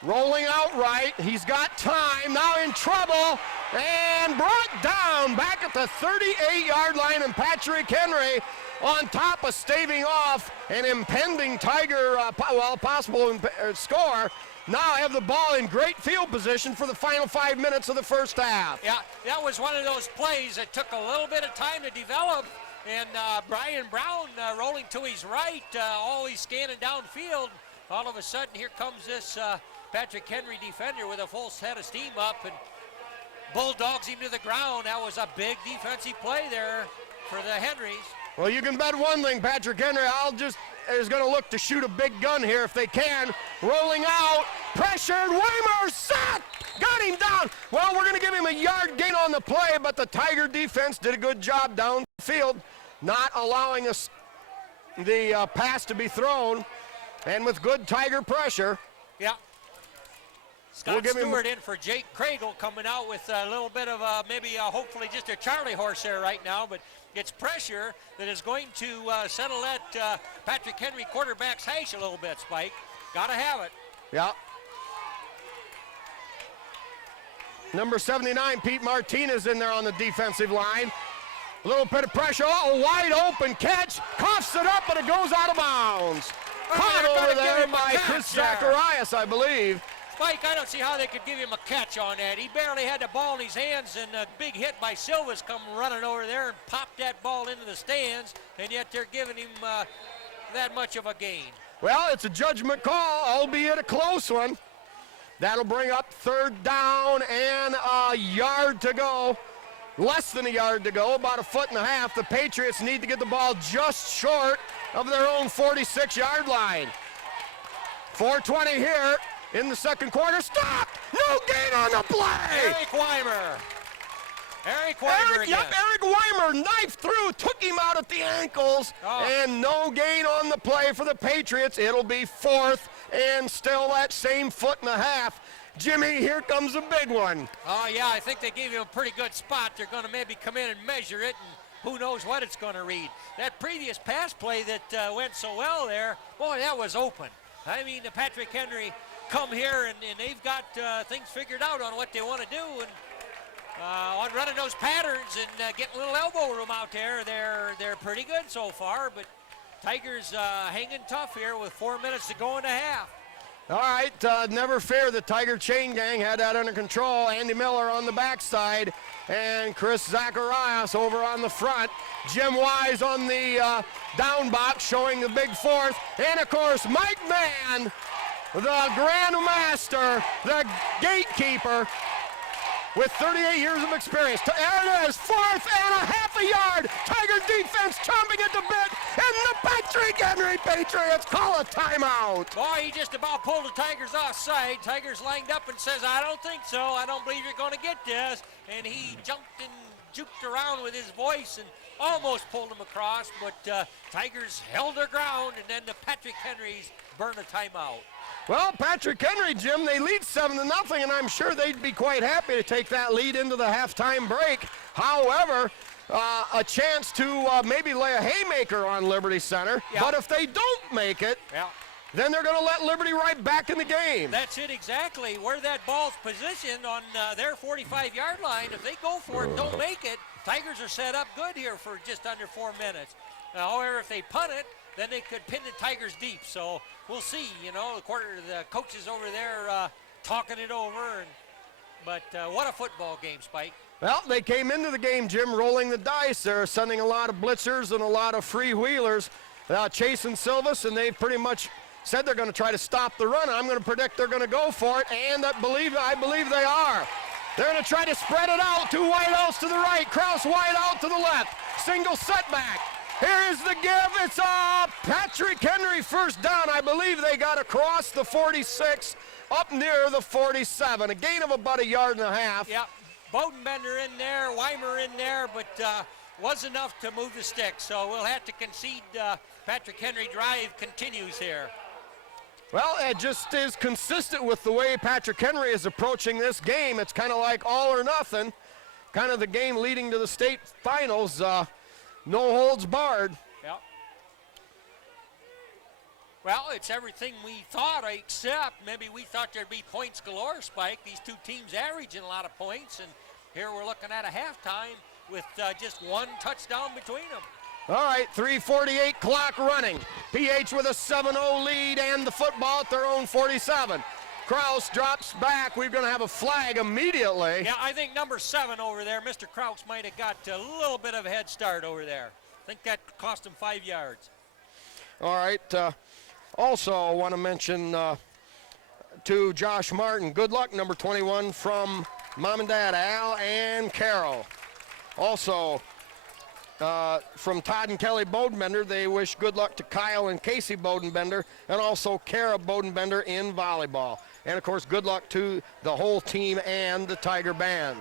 Rolling out right, he's got time, now in trouble, and brought down back at the 38-yard line, and Patrick Henry on top of staving off an impending Tiger, possible score. Now have the ball in great field position for the final 5 minutes of the first half. Yeah, that was one of those plays that took a little bit of time to develop, and Brian Brown rolling to his right, always scanning downfield. All of a sudden, here comes this Patrick Henry defender with a full set of steam up, and bulldogs him to the ground. That was a big defensive play there for the Henrys. Well, you can bet one thing, Patrick Henry is going to look to shoot a big gun here if they can. Rolling out, pressured, Weimer, set, got him down. Well, we're going to give him a yard gain on the play, but the Tiger defense did a good job downfield, not allowing the pass to be thrown, and with good Tiger pressure. Yeah. Scott Stewart in for Jake Craigle, coming out with a little bit of hopefully just a Charlie horse there right now, but it's pressure that is going to settle that Patrick Henry quarterback's hash a little bit, Spike. Gotta have it. Yeah. Number 79, Pete Martinez in there on the defensive line. A little bit of pressure, a wide open catch, coughs it up, but it goes out of bounds. Caught over there by Chris Zacharias, I believe. Mike, I don't see how they could give him a catch on that. He barely had the ball in his hands, and a big hit by Silva's come running over there and popped that ball into the stands, and yet they're giving him that much of a gain. Well, it's a judgment call, albeit a close one. That'll bring up 3rd down and a yard to go. Less than a yard to go, about 1.5 feet. The Patriots need to get the ball just short of their own 46-yard line. 4:20 here in the second quarter. Stop! No gain on the play! Eric Weimer. Eric Weimer again. Yep, Eric Weimer knifed through, took him out at the ankles, and no gain on the play for the Patriots. It'll be 4th and still that same 1.5 feet. Jimmy, here comes a big one. Oh, yeah, I think they gave him a pretty good spot. They're going to maybe come in and measure it, and who knows what it's going to read. That previous pass play that went so well there, boy, that was open. I mean, the Patrick Henry come here, and they've got things figured out on what they want to do, and on running those patterns and getting a little elbow room out there, they're pretty good so far, but Tigers hanging tough here with 4 minutes to go in the half. All right, never fear. The Tiger chain gang had that under control. Andy Miller on the backside and Chris Zacharias over on the front. Jim Wise on the down box showing the big 4th. And, of course, Mike Mann, the grandmaster, the gatekeeper, with 38 years of experience. There it is, 4th and a half a yard. Tiger defense chomping at the bit, and the Patrick Henry Patriots call a timeout. Boy, he just about pulled the Tigers offside. Tigers lined up and says, I don't think so. I don't believe you're going to get this. And he jumped and juked around with his voice and almost pulled him across, but Tigers held their ground, and then the Patrick Henrys burned a timeout. Well, Patrick Henry, Jim, they lead 7-0, and I'm sure they'd be quite happy to take that lead into the halftime break. However, a chance to maybe lay a haymaker on Liberty Center. Yeah. But if they don't make it, then they're going to let Liberty right back in the game. That's it exactly. Where that ball's positioned on their 45-yard line, if they go for it, don't make it, Tigers are set up good here for just under 4 minutes. However, if they punt it, then they could pin the Tigers deep. So we'll see. You know, the coaches over there talking it over. But what a football game, Spike. Well, they came into the game, Jim, rolling the dice. They're sending a lot of blitzers and a lot of freewheelers, chasing Silvas, and they pretty much said they're going to try to stop the run. I'm going to predict they're going to go for it, and I believe they are. They're going to try to spread it out. 2 wideouts to the right, Kraus wide out to the left. Single setback. Here is the give. It's Patrick Henry first down. I believe they got across the 46, up near the 47. A gain of about 1.5 yards. Yeah, Bodenbender in there, Weimer in there, but was enough to move the stick. So we'll have to concede Patrick Henry drive continues here. Well, it just is consistent with the way Patrick Henry is approaching this game. It's kind of like all or nothing, kind of the game leading to the state finals. No holds barred. Yep. Well, it's everything we thought, except maybe we thought there'd be points galore, Spike. These two teams averaging a lot of points, and here we're looking at a halftime with just 1 touchdown between them. All right, 3:48 clock running. PH with a 7-0 lead and the football at their own 47. Kraus drops back. We're going to have a flag immediately. Yeah, I think number 7 over there, Mr. Kraus, might have got a little bit of a head start over there. I think that cost him 5 yards. All right. Also, I want to mention to Josh Martin, good luck, number 21 from Mom and Dad Al and Carol. Also, from Todd and Kelly Bodenbender, they wish good luck to Kyle and Casey Bodenbender, and also Kara Bodenbender in volleyball. And of course, good luck to the whole team and the Tiger Band.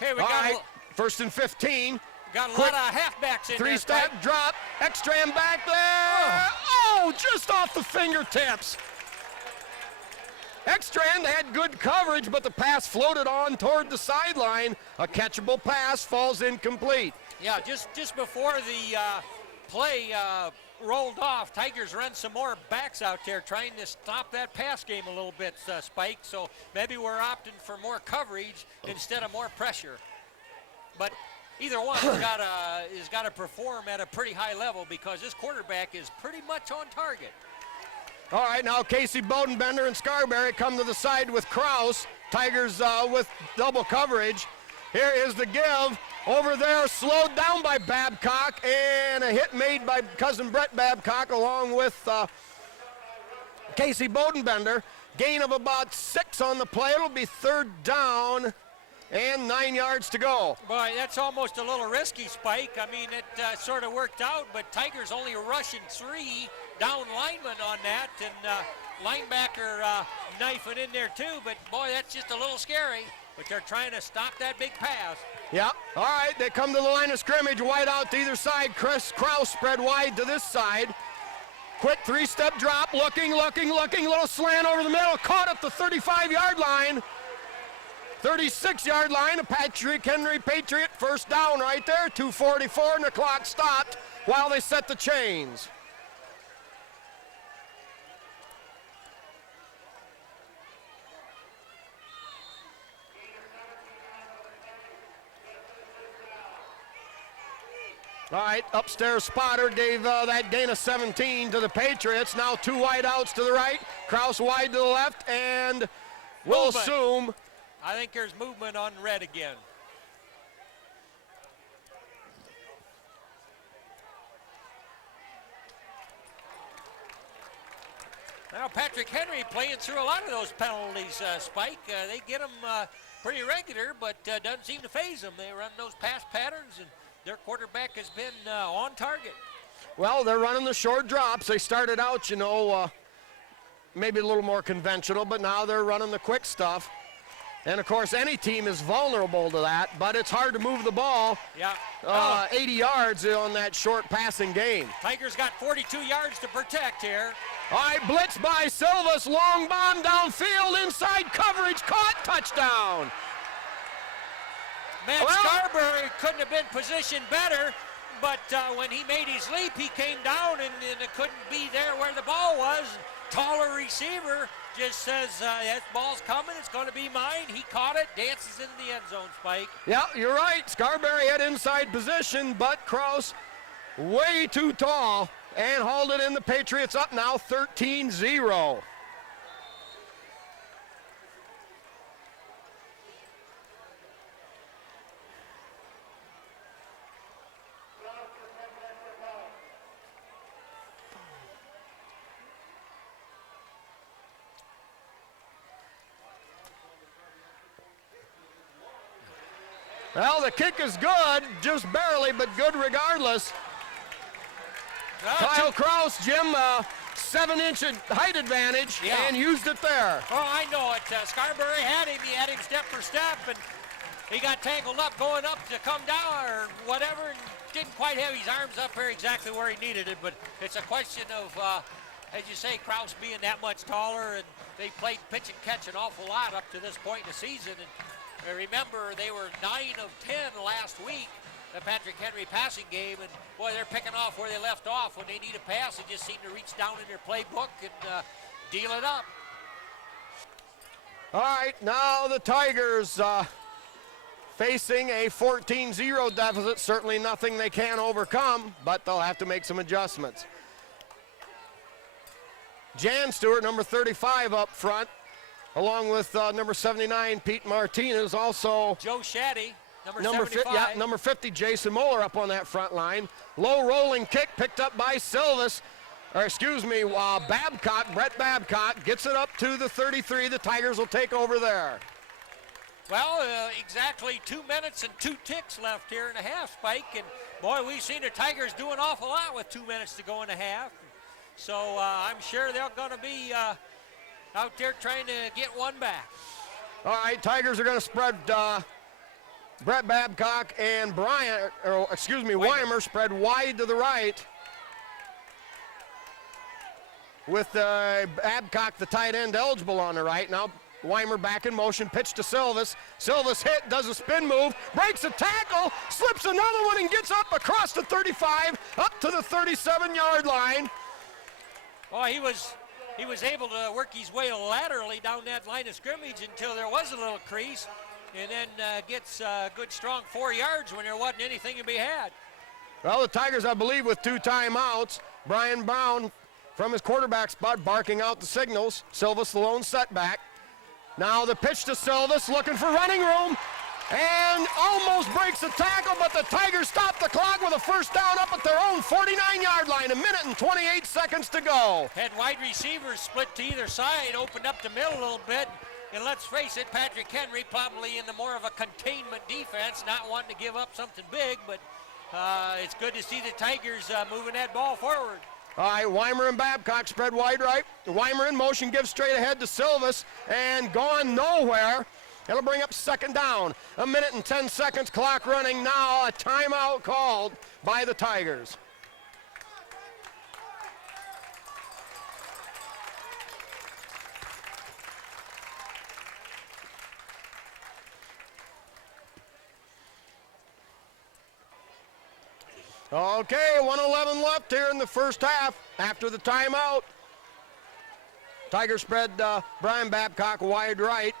Hey, we All got right, first and 15. got a Quick lot of halfbacks in there. Three-step Spike. drop, Ekstrand back there. Oh, just off the fingertips. Ekstrand had good coverage, but the pass floated on toward the sideline. A catchable pass falls incomplete. Yeah, just before the play rolled off, Tigers run some more backs out there trying to stop that pass game a little bit, Spike. So maybe we're opting for more coverage instead of more pressure. But either one has got to perform at a pretty high level because this quarterback is pretty much on target. All right, now Casey Bodenbender and Scarberry come to the side with Kraus. Tigers with double coverage. Here is the give. Over there, slowed down by Babcock, and a hit made by cousin Brett Babcock along with Casey Bodenbender. Gain of about 6 on the play. It'll be third down and 9 yards to go. Boy, that's almost a little risky, Spike. I mean, it sort of worked out, but Tigers only rushing 3 down linemen on that, and linebacker knifing in there too, but boy, that's just a little scary. But they're trying to stop that big pass. Yeah, all right, they come to the line of scrimmage, wide out to either side. Chris Kraus spread wide to this side. Quick three-step drop, looking, little slant over the middle, caught at the 35-yard line. 36-yard line, a Patrick Henry Patriot first down right there, 2:44, and the clock stopped while they set the chains. All right, upstairs spotter gave that gain of 17 to the Patriots. Now 2 wide outs to the right, Kraus wide to the left, and we'll assume. I think there's movement on red again. Now Patrick Henry playing through a lot of those penalties, Spike. They get them pretty regular, but doesn't seem to phase them. They run those pass patterns, and their quarterback has been on target. Well, they're running the short drops. They started out, maybe a little more conventional, but now they're running the quick stuff. And, of course, any team is vulnerable to that, but it's hard to move the ball 80 yards on that short passing game. Tigers got 42 yards to protect here. All right, blitz by Silvas, long bomb downfield, inside coverage, caught, touchdown. Matt Scarberry couldn't have been positioned better, but when he made his leap, he came down and it couldn't be there where the ball was. Taller receiver just says, that ball's coming, it's going to be mine. He caught it, dances into the end zone, Spike. Yeah, you're right. Scarberry had inside position, but Kraus way too tall and hauled it in. The Patriots up now 13-0. Well, the kick is good, just barely, but good regardless. Kyle Kraus, Jim, 7-inch height advantage, and used it there. Oh, I know it. Scarberry had him. He had him step for step, and he got tangled up going up to come down or whatever, and didn't quite have his arms up there exactly where he needed it. But it's a question of, as you say, Kraus being that much taller, and they played pitch and catch an awful lot up to this point in the season. And remember, they were 9 of 10 last week, the Patrick Henry passing game, and boy, they're picking off where they left off. When they need a pass, they just seem to reach down in their playbook and deal it up. All right, now the Tigers facing a 14-0 deficit. Certainly nothing they can't overcome, but they'll have to make some adjustments. Jan Stewart, number 35 up front, along with number 79, Pete Martinez. Also Joe Shaddy, number 75. Number 50, Jason Moeller up on that front line. Low rolling kick picked up by Silvas, Babcock, Brett Babcock gets it up to the 33. The Tigers will take over there. Well, exactly 2 minutes and 2 ticks left here in the half, Spike. And boy, we've seen the Tigers do an awful lot with 2 minutes to go in the half. So I'm sure they're going to be out there trying to get one back. All right, Tigers are going to spread Brett Babcock and Weimer spread wide to the right. With Babcock, the tight end, eligible on the right. Now Weimer back in motion, pitch to Silvis. Silvis hit, does a spin move, breaks a tackle, slips another one and gets up across the 35, up to the 37-yard line. Well, he was able to work his way laterally down that line of scrimmage until there was a little crease, and then gets a good strong 4 yards when there wasn't anything to be had. Well, the Tigers, I believe, with 2 timeouts. Brian Brown from his quarterback spot barking out the signals. Silvis the lone setback. Now the pitch to Silvis, looking for running room, and almost breaks the tackle, but the Tigers stop the clock with a first down up at their own 49-yard line. 1 minute and 28 seconds to go. Had wide receivers split to either side, opened up the middle a little bit, and let's face it, Patrick Henry probably in the more of a containment defense, not wanting to give up something big, but it's good to see the Tigers moving that ball forward. All right, Weimer and Babcock spread wide right. Weimer in motion, gives straight ahead to Silvis, and gone nowhere. It'll bring up second down. 1 minute and 10 seconds, clock running now. A timeout called by the Tigers. Okay, 1:11 left here in the first half after the timeout. Tigers spread Brian Babcock wide right.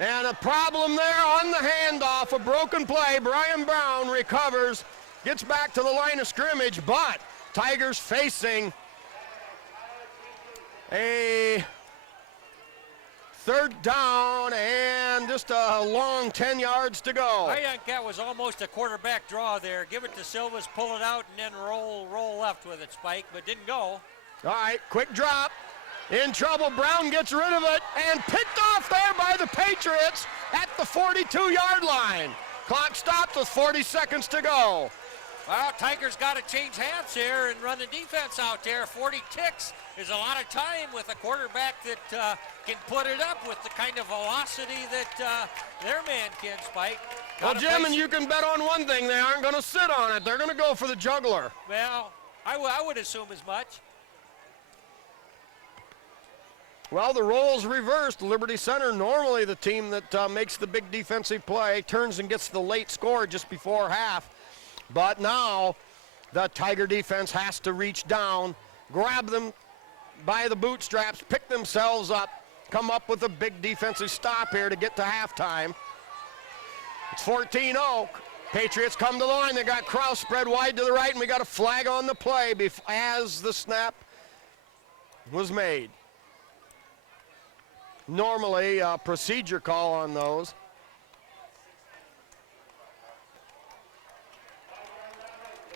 And a problem there on the handoff, a broken play. Brian Brown recovers, gets back to the line of scrimmage, but Tigers facing a third down and just a long 10 yards to go. I think that was almost a quarterback draw there. Give it to Silvis, pull it out, and then roll left with it, Spike, but didn't go. All right, quick drop. In trouble, Brown gets rid of it and picked off there by the Patriots at the 42-yard line. Clock stopped with 40 seconds to go. Well, Tigers got to change hats here and run the defense out there. 40 ticks is a lot of time with a quarterback that can put it up with the kind of velocity that their man can, Spike. Well, Jim, and you can bet on one thing. They aren't going to sit on it. They're going to go for the juggler. Well, I would assume as much. Well, the roles reversed. Liberty Center, normally the team that makes the big defensive play, turns and gets the late score just before half. But now the Tiger defense has to reach down, grab them by the bootstraps, pick themselves up, come up with a big defensive stop here to get to halftime. It's 14-0. Patriots come to the line. They got Kraus spread wide to the right, and we got a flag on the play as the snap was made. Normally a procedure call on those.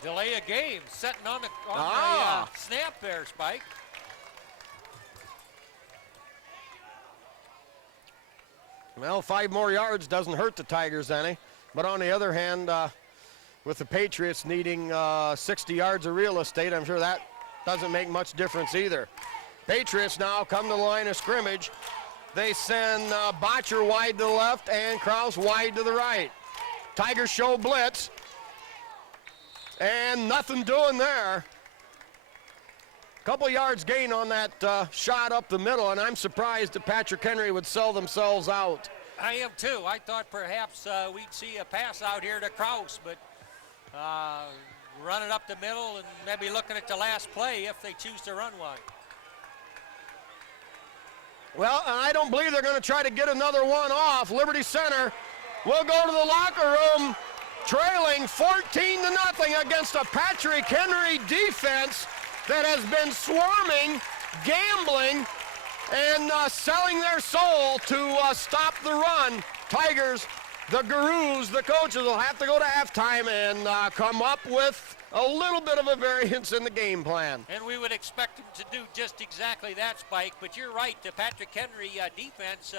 Delay a game, setting on the snap there, Spike. Well, 5 more yards doesn't hurt the Tigers any. But on the other hand, with the Patriots needing 60 yards of real estate, I'm sure that doesn't make much difference either. Patriots now come to the line of scrimmage. They send Botcher wide to the left and Kraus wide to the right. Tigers show blitz. And nothing doing there. Couple yards gain on that shot up the middle, and I'm surprised that Patrick Henry would sell themselves out. I am too. I thought perhaps we'd see a pass out here to Kraus, but run it up the middle and maybe looking at the last play if they choose to run one. Well, I don't believe they're going to try to get another one off. Liberty Center will go to the locker room trailing 14-0 against a Patrick Henry defense that has been swarming, gambling, and selling their soul to stop the run. Tigers, the gurus, the coaches will have to go to halftime and come up with a little bit of a variance in the game plan. And we would expect them to do just exactly that, Spike. But you're right, the Patrick Henry defense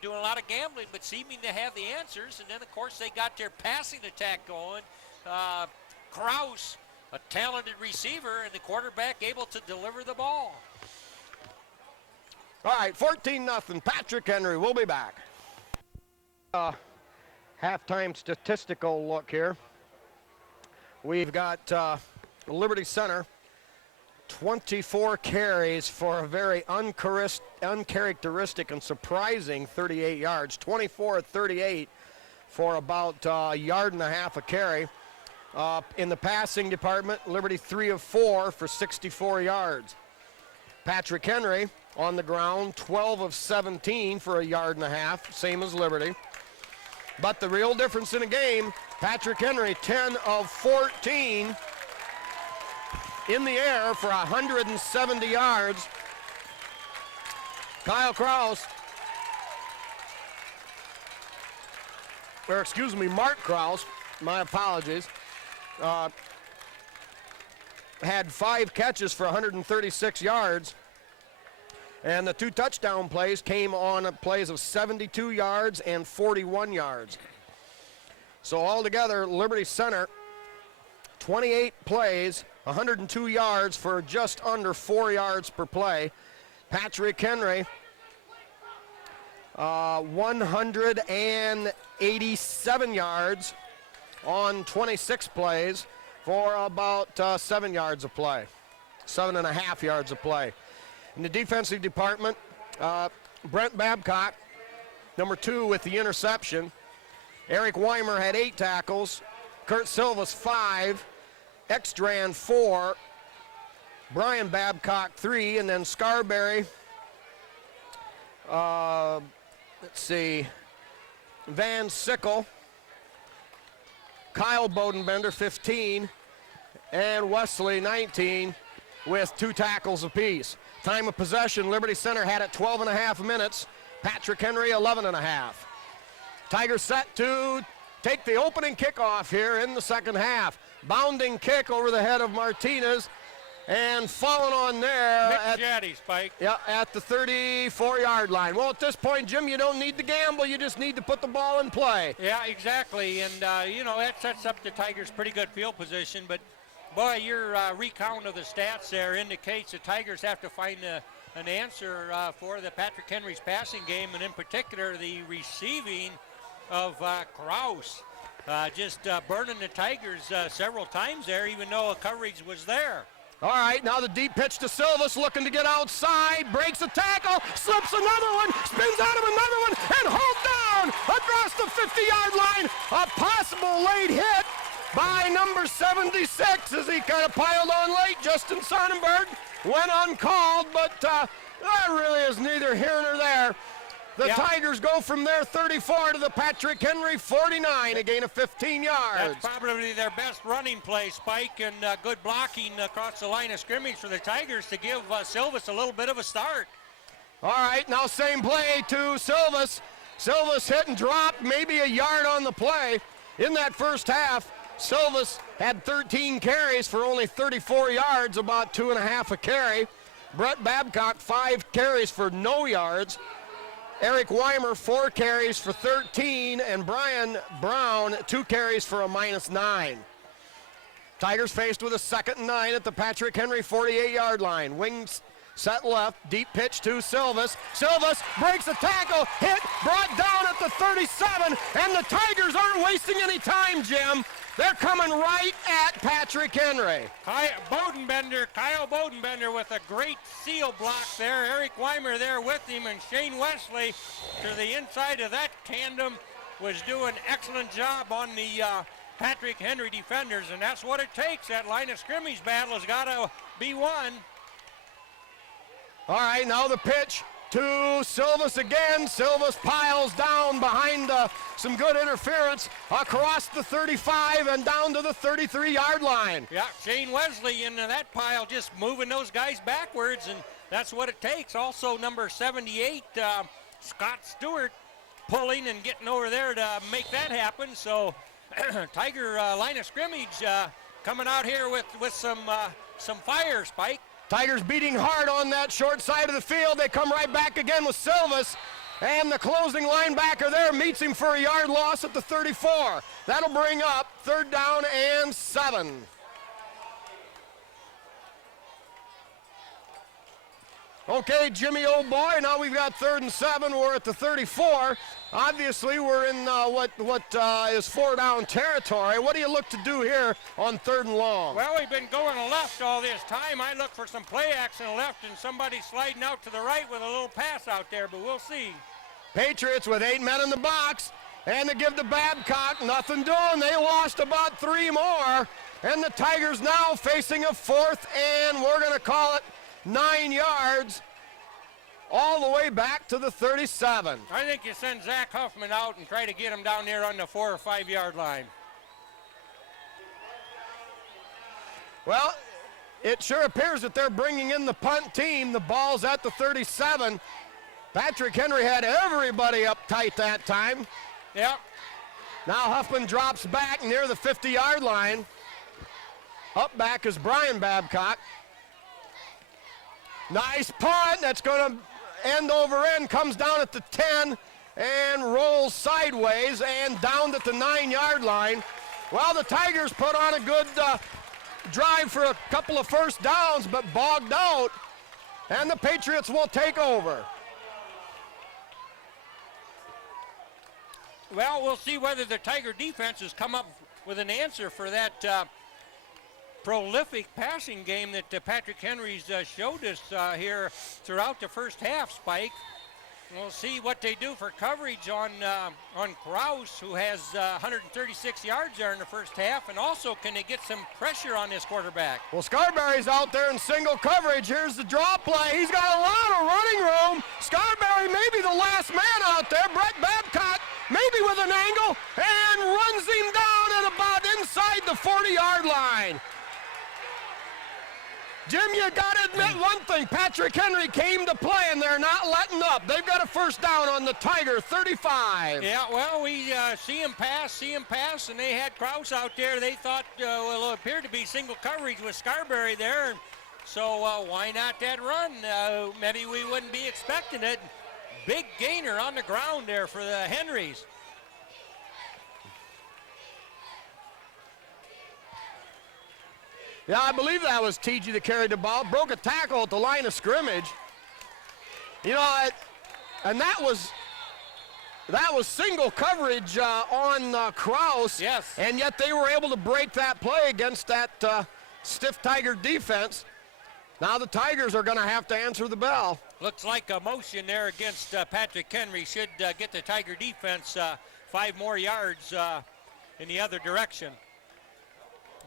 doing a lot of gambling, but seeming to have the answers. And then, of course, they got their passing attack going. Kraus, a talented receiver, and the quarterback able to deliver the ball. All right, 14-0. Patrick Henry. We'll be back. Halftime statistical look here. We've got Liberty Center, 24 carries for a very uncharacteristic and surprising 38 yards. 24-38 for about a yard and a half a carry. In the passing department, Liberty 3 of 4 for 64 yards. Patrick Henry on the ground, 12 of 17 for a yard and a half, same as Liberty. But the real difference in the game, Patrick Henry, 10 of 14 in the air for 170 yards. Kyle Kraus, or excuse me, Mark Kraus, my apologies, had 5 catches for 136 yards. And the 2 touchdown plays came on plays of 72 yards and 41 yards. So altogether, Liberty Center, 28 plays, 102 yards for just under 4 yards per play. Patrick Henry, 187 yards on 26 plays for about 7 yards a play, 7.5 yards a play. In the defensive department, Brent Babcock, number 2 with the interception. Eric Weimer had 8 tackles. Kurt Silvas 5. Ekstrand 4. Brian Babcock 3. And then Scarberry, Van Sickle, Kyle Bodenbender 15, and Wesley 19 with 2 tackles apiece. Time of possession, Liberty Center had it 12.5 minutes. Patrick Henry, 11.5. Tigers set to take the opening kickoff here in the second half. Bounding kick over the head of Martinez and falling on there at Spike. Yeah, at the 34-yard line. Well, at this point, Jim, you don't need to gamble. You just need to put the ball in play. Yeah, exactly. And, that sets up the Tigers' pretty good field position, but boy, your recount of the stats there indicates the Tigers have to find an answer for the Patrick Henry's passing game, and in particular the receiving of Kraus. Just burning the Tigers several times there, even though a coverage was there. All right, now the deep pitch to Silvas, looking to get outside, breaks a tackle, slips another one, spins out of another one, and hauled down across the 50-yard line. A possible late hit by number 76 as he kind of piled on late. Justin Sonnenberg went uncalled, but that really is neither here nor there. The Tigers go from their 34 to the Patrick Henry 49, a gain of 15 yards. That's probably their best running play, Spike, and good blocking across the line of scrimmage for the Tigers to give Silvas a little bit of a start. All right, now same play to Silvas. Silvas hit and dropped, maybe a yard on the play. In that first half, Silvas had 13 carries for only 34 yards, about 2.5 a carry. Brett Babcock, 5 carries for no yards. Eric Weimer, 4 carries for 13, and Brian Brown, 2 carries for a -9. Tigers faced with a 2nd and 9 at the Patrick Henry 48-yard line. Wings set left, deep pitch to Silvas. Silvas breaks a tackle, hit, brought down at the 37, and the Tigers aren't wasting any time, Jim. They're coming right at Patrick Henry. Kyle Bodenbender with a great seal block there. Eric Weimer there with him, and Shane Wesley to the inside of that tandem was doing an excellent job on the Patrick Henry defenders, and that's what it takes. That line of scrimmage battle has got to be won. All right, now the pitch to Silvas again. Silvas piles down behind some good interference across the 35 and down to the 33-yard line. Yeah, Shane Wesley into that pile, just moving those guys backwards, and that's what it takes. Also, number 78, Scott Stewart, pulling and getting over there to make that happen. So, Tiger line of scrimmage coming out here with some fire, Spike. Tigers beating hard on that short side of the field. They come right back again with Silvas. And the closing linebacker there meets him for a yard loss at the 34. That'll bring up 3rd down and 7. Okay, Jimmy, old boy, now we've got 3rd and 7. We're at the 34. Obviously, we're in what is 4-down territory. What do you look to do here on 3rd and long? Well, we've been going left all this time. I look for some play action left and somebody sliding out to the right with a little pass out there, but we'll see. Patriots with 8 men in the box, and they give to Babcock, nothing doing. They lost about 3 more, and the Tigers now facing a 4th, and we're going to call it 9 yards all the way back to the 37. I think you send Zach Huffman out and try to get him down there on the 4 or 5 yard line. Well, it sure appears that they're bringing in the punt team. The ball's at the 37. Patrick Henry had everybody up tight that time. Yep. Now Huffman drops back near the 50-yard line. Up back is Brian Babcock. Nice punt. That's going to end over end. Comes down at the 10 and rolls sideways and down at the 9-yard line. Well, the Tigers put on a good drive for a couple of first downs, but bogged out. And the Patriots will take over. Well, we'll see whether the Tiger defense has come up with an answer for that prolific passing game that Patrick Henry's showed us here throughout the first half, Spike. We'll see what they do for coverage on Kraus, who has 136 yards there in the first half, and also can they get some pressure on this quarterback? Well, Scarberry's out there in single coverage. Here's the draw play. He's got a lot of running room. Scarberry may be the last man out there. Brett Babcock maybe with an angle and runs him down at about inside the 40-yard line. Jim, you got to admit one thing. Patrick Henry came to play, and they're not letting up. They've got a first down on the Tiger 35. Yeah, well, we see him pass, and they had Kraus out there. They thought, well, it appeared to be single coverage with Scarberry there, and so why not that run? Maybe we wouldn't be expecting it. Big gainer on the ground there for the Henrys. Yeah, I believe that was TG that carried the ball. Broke a tackle at the line of scrimmage. You know, and that was single coverage on Kraus. Yes. And yet they were able to break that play against that stiff Tiger defense. Now the Tigers are going to have to answer the bell. Looks like a motion there against Patrick Henry should get the Tiger defense 5 more yards in the other direction.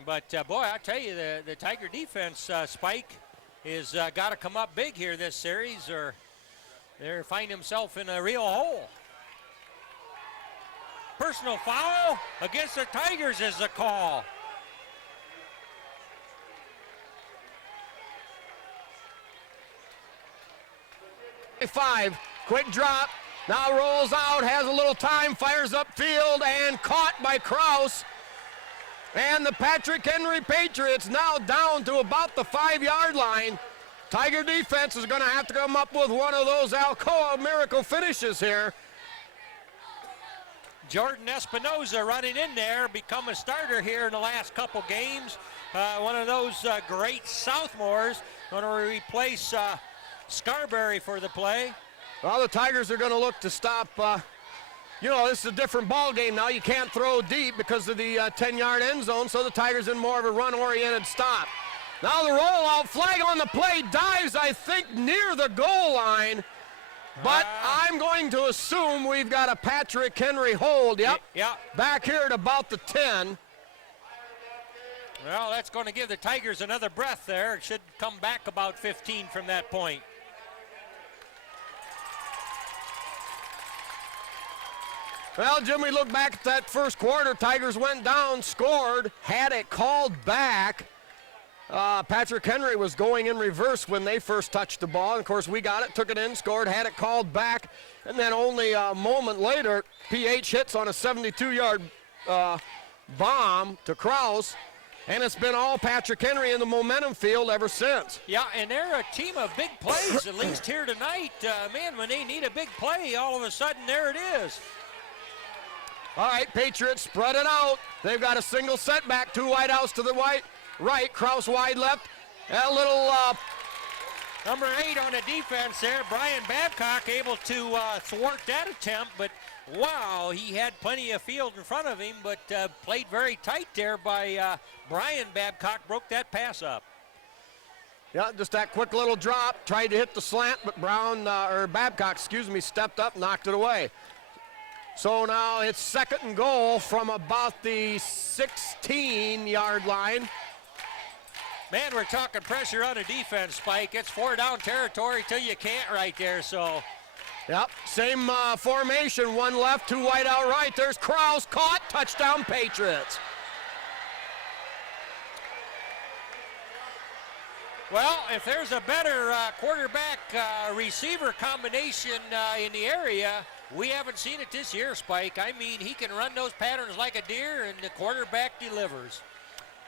But, boy, I tell you, the Tiger defense, Spike, is got to come up big here this series, or they're finding himself in a real hole. Personal foul against the Tigers is the call. Five, quick drop, now rolls out, has a little time, fires upfield, and caught by Kraus. And the Patrick Henry Patriots now down to about the 5-yard line. Tiger defense is going to have to come up with one of those Alcoa miracle finishes here. Jordan Espinoza running in there, become a starter here in the last couple games. One of those great sophomores, going to replace Scarberry for the play. Well, the Tigers are going to look to stop. You know, this is a different ball game now. You can't throw deep because of the 10-yard end zone, so the Tigers in more of a run-oriented stop. Now the rollout flag on the play dives, I think, near the goal line. But I'm going to assume we've got a Patrick Henry hold. Yep. Back here at about the 10. Well, that's going to give the Tigers another breath there. It should come back about 15 from that point. Well, Jim, we look back at that first quarter. Tigers went down, scored, had it called back. Patrick Henry was going in reverse when they first touched the ball. And of course, we got it, took it in, scored, had it called back. And then only a moment later, PH hits on a 72-yard bomb to Kraus. And it's been all Patrick Henry in the momentum field ever since. Yeah, and they're a team of big plays, at least here tonight. Man, when they need a big play, all of a sudden, there it is. All right, Patriots spread it out. They've got a single setback, 2 wideouts to the right, Kraus wide left. A little Number 8 on the defense there, Brian Babcock, able to thwart that attempt, but wow, he had plenty of field in front of him, but played very tight there by Brian Babcock, broke that pass up. Yeah, just that quick little drop, tried to hit the slant, but Babcock, stepped up, knocked it away. So now it's 2nd and goal from about the 16-yard line. Man, we're talking pressure on the defense, Spike. It's 4 down territory till you can't right there, so. Yep, same formation, 1 left, 2 wide out right. There's Kraus, caught, touchdown Patriots. Well, if there's a better quarterback receiver combination in the area, we haven't seen it this year, Spike. I mean, he can run those patterns like a deer, and the quarterback delivers.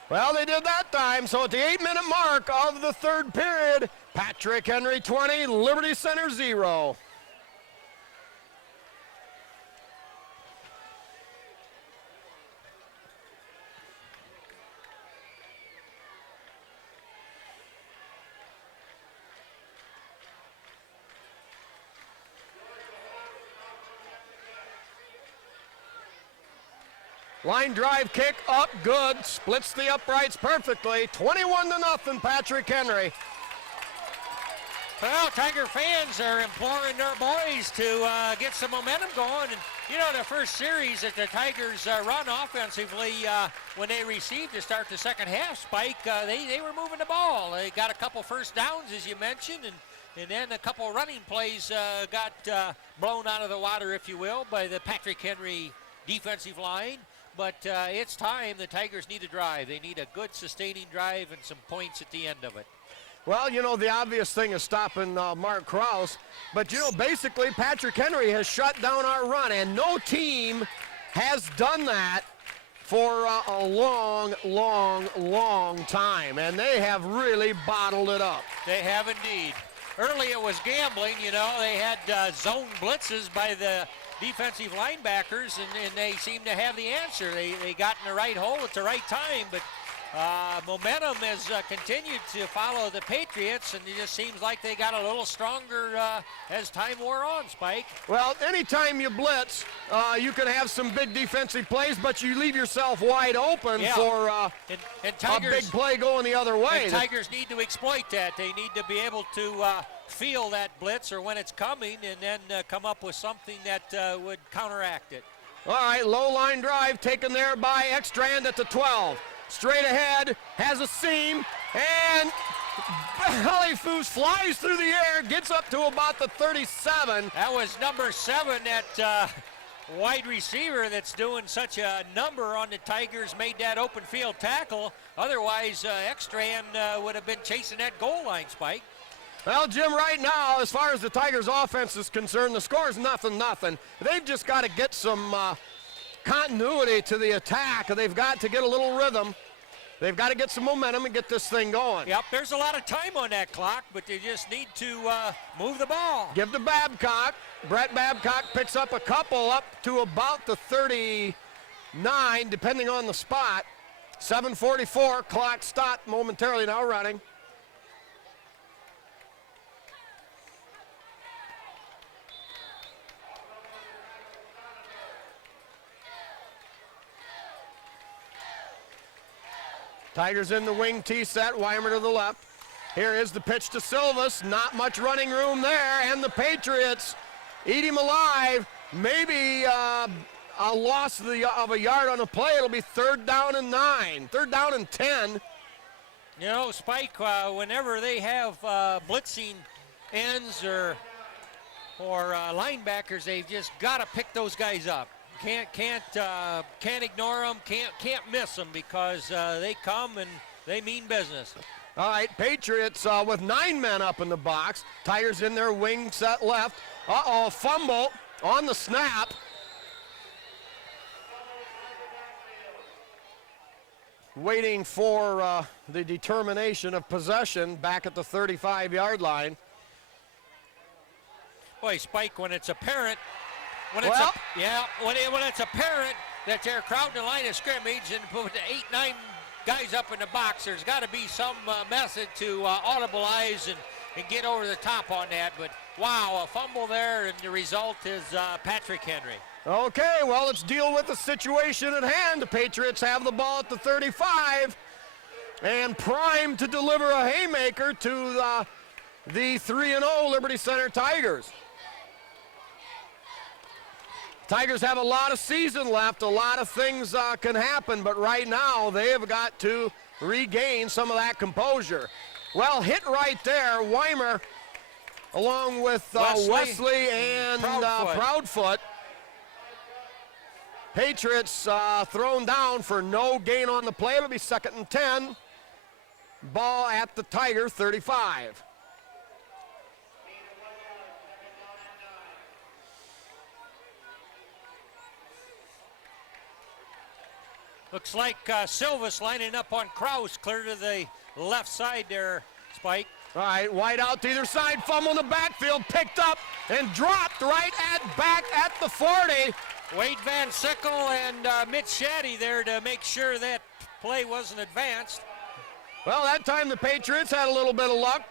Well, they did that time, so at the 8-minute mark of the 3rd period, Patrick Henry 20, Liberty Center 0. Line drive kick up, good. Splits the uprights perfectly. 21-0, Patrick Henry. Well, Tiger fans are imploring their boys to get some momentum going. And, you know, the first series that the Tigers run offensively when they received to start the second half, Spike, they were moving the ball. They got a couple first downs, as you mentioned, and then a couple running plays got blown out of the water, if you will, by the Patrick Henry defensive line. But it's time. The Tigers need a drive. They need a good sustaining drive and some points at the end of it. Well, you know, the obvious thing is stopping Mark Kraus. But, you know, basically Patrick Henry has shut down our run, and no team has done that for a long, long, long time. And they have really bottled it up. They have indeed. Early it was gambling, you know. They had zone blitzes by the defensive linebackers, and they seem to have the answer. They got in the right hole at the right time, but momentum has continued to follow the Patriots, and it just seems like they got a little stronger as time wore on, Spike. Well, anytime you blitz, you can have some big defensive plays, but you leave yourself wide open for and Tigers, a big play going the other way. And Tigers need to exploit that. They need to be able to feel that blitz or when it's coming, and then come up with something that would counteract it. All right, low line drive taken there by Ekstrand at the 12. Straight ahead, has a seam, and Ballyfoos flies through the air, gets up to about the 37. That was number 7, that wide receiver that's doing such a number on the Tigers, made that open field tackle. Otherwise, Ekstrand would have been chasing that goal line, Spike. Well, Jim, right now, as far as the Tigers' offense is concerned, the score is 0-0. They've just got to get some continuity to the attack. They've got to get a little rhythm. They've got to get some momentum and get this thing going. Yep, there's a lot of time on that clock, but they just need to move the ball. Give to Babcock. Brett Babcock picks up a couple up to about the 39, depending on the spot. 7:44, clock stopped momentarily, now running. Tigers in the wing tee set, Weimer to the left. Here is the pitch to Silvas, not much running room there, and the Patriots eat him alive. Maybe a loss of a yard on a play. It'll be 3rd down and 9, 3rd down and 10. You know, Spike, whenever they have blitzing ends or linebackers, they've just got to pick those guys up. Can't ignore them, can't miss them, because they come and they mean business. All right, Patriots with 9 men up in the box. Tigers in their wing set left. Fumble on the snap. waiting for the determination of possession back at the 35-yard line. Boy, Spike, when it's apparent, when Well- it's apparent that they're crowding the line of scrimmage and put 8, 9 guys up in the box, there's got to be some method to audibilize and get over the top on that. But wow, a fumble there, and the result is Patrick Henry. Okay, well, let's deal with the situation at hand. The Patriots have the ball at the 35 and primed to deliver a haymaker to the 3-0 Liberty Center Tigers. Tigers have a lot of season left. A lot of things can happen, but right now they have got to regain some of that composure. Well, hit right there. Weimer, along with Wesley and Proudfoot. Patriots thrown down for no gain on the play. It'll be 2nd and 10. Ball at the Tiger 35. Looks like Silvas lining up on Kraus, clear to the left side there, Spike. All right, wide out to either side, fumble in the backfield, picked up and dropped right back at the 40. Wade Van Sickle and Mitch Shaddy there to make sure that play wasn't advanced. Well, that time the Patriots had a little bit of luck.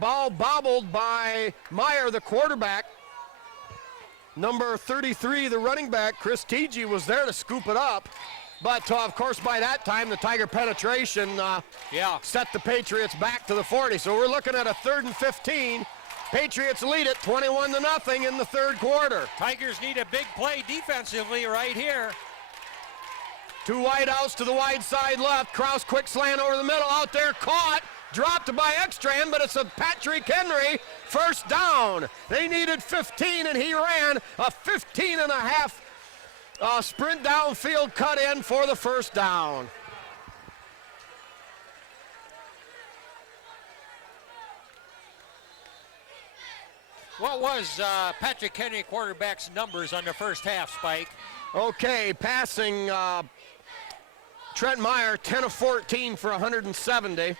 Ball bobbled by Meyer, the quarterback. Number 33, the running back, Chris Teege, was there to scoop it up. But, of course, by that time, the Tiger penetration set the Patriots back to the 40. So we're looking at a 3rd and 15. Patriots lead it 21-0 in the 3rd quarter. Tigers need a big play defensively right here. 2 wide outs to the wide side left. Kraus quick slant over the middle, out there, caught, dropped by Ekstrand, but it's a Patrick Henry first down. They needed 15, and he ran a 15.5 sprint downfield, cut in for the first down. What was Patrick Henry quarterback's numbers on the first half, Spike? Okay, passing Trent Meyer, 10 of 14 for 170,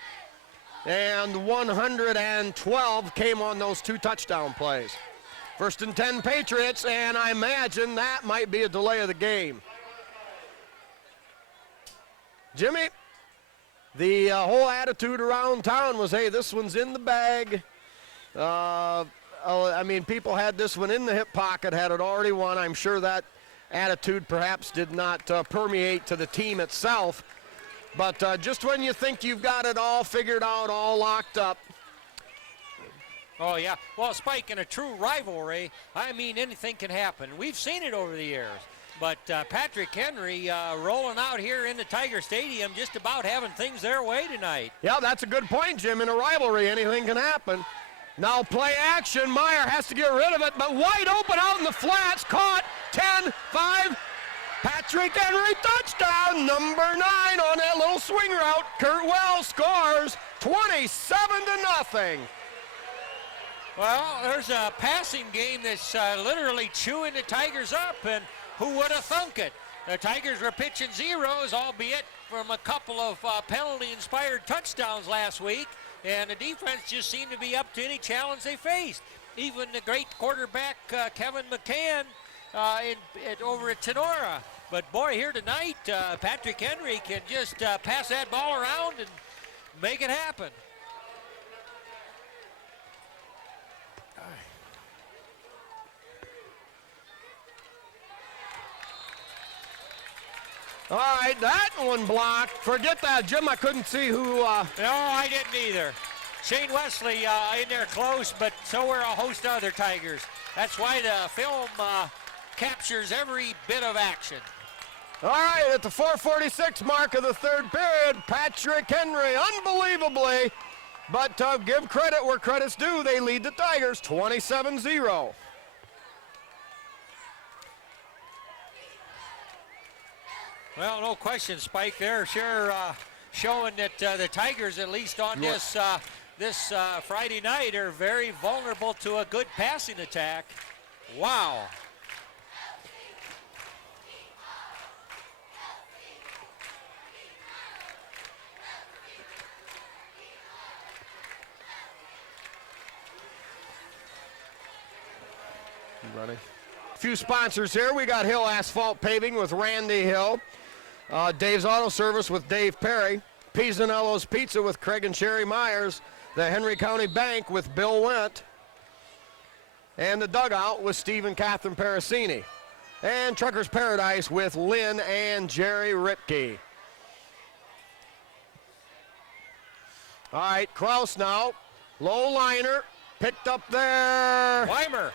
and 112 came on those 2 touchdown plays. 1st and 10 Patriots, and I imagine that might be a delay of the game. Jimmy, the whole attitude around town was, hey, this one's in the bag. I mean, people had this one in the hip pocket, had it already won. I'm sure that attitude perhaps did not permeate to the team itself. But just when you think you've got it all figured out, all locked up. Oh, yeah. Well, Spike, in a true rivalry, I mean, anything can happen. We've seen it over the years. But Patrick Henry rolling out here in the Tiger Stadium, just about having things their way tonight. Yeah, that's a good point, Jim. In a rivalry, anything can happen. Now play action. Meyer has to get rid of it, but wide open out in the flats. Caught. 10-5. Patrick Henry touchdown. Number 9 on that little swing route. Kurt Wells scores 27-0. Well, there's a passing game that's literally chewing the Tigers up, and who would have thunk it? The Tigers were pitching zeros, albeit from a couple of penalty-inspired touchdowns last week, and the defense just seemed to be up to any challenge they faced. Even the great quarterback Kevin McCann over at Tenora. But boy, here tonight, Patrick Henry can just pass that ball around and make it happen. All right, that one blocked. Forget that, Jim. I couldn't see who. No, I didn't either. Shane Wesley in there close, but so were a host of other Tigers. That's why the film captures every bit of action. All right, at the 4:46 mark of the 3rd period, Patrick Henry, unbelievably, but give credit where credit's due, they lead the Tigers 27-0. Well, no question, Spike. They're sure showing that the Tigers, at least on this Friday night, are very vulnerable to a good passing attack. Wow. few sponsors here. We got Hill Asphalt Paving with Randy Hill. Dave's Auto Service with Dave Perry. Pisanello's Pizza with Craig and Sherry Myers. The Henry County Bank with Bill Wendt. And the Dugout with Steve and Catherine Parasini. And Trucker's Paradise with Lynn and Jerry Ripke. All right, Kraus now. Low liner. Picked up there. Weimer.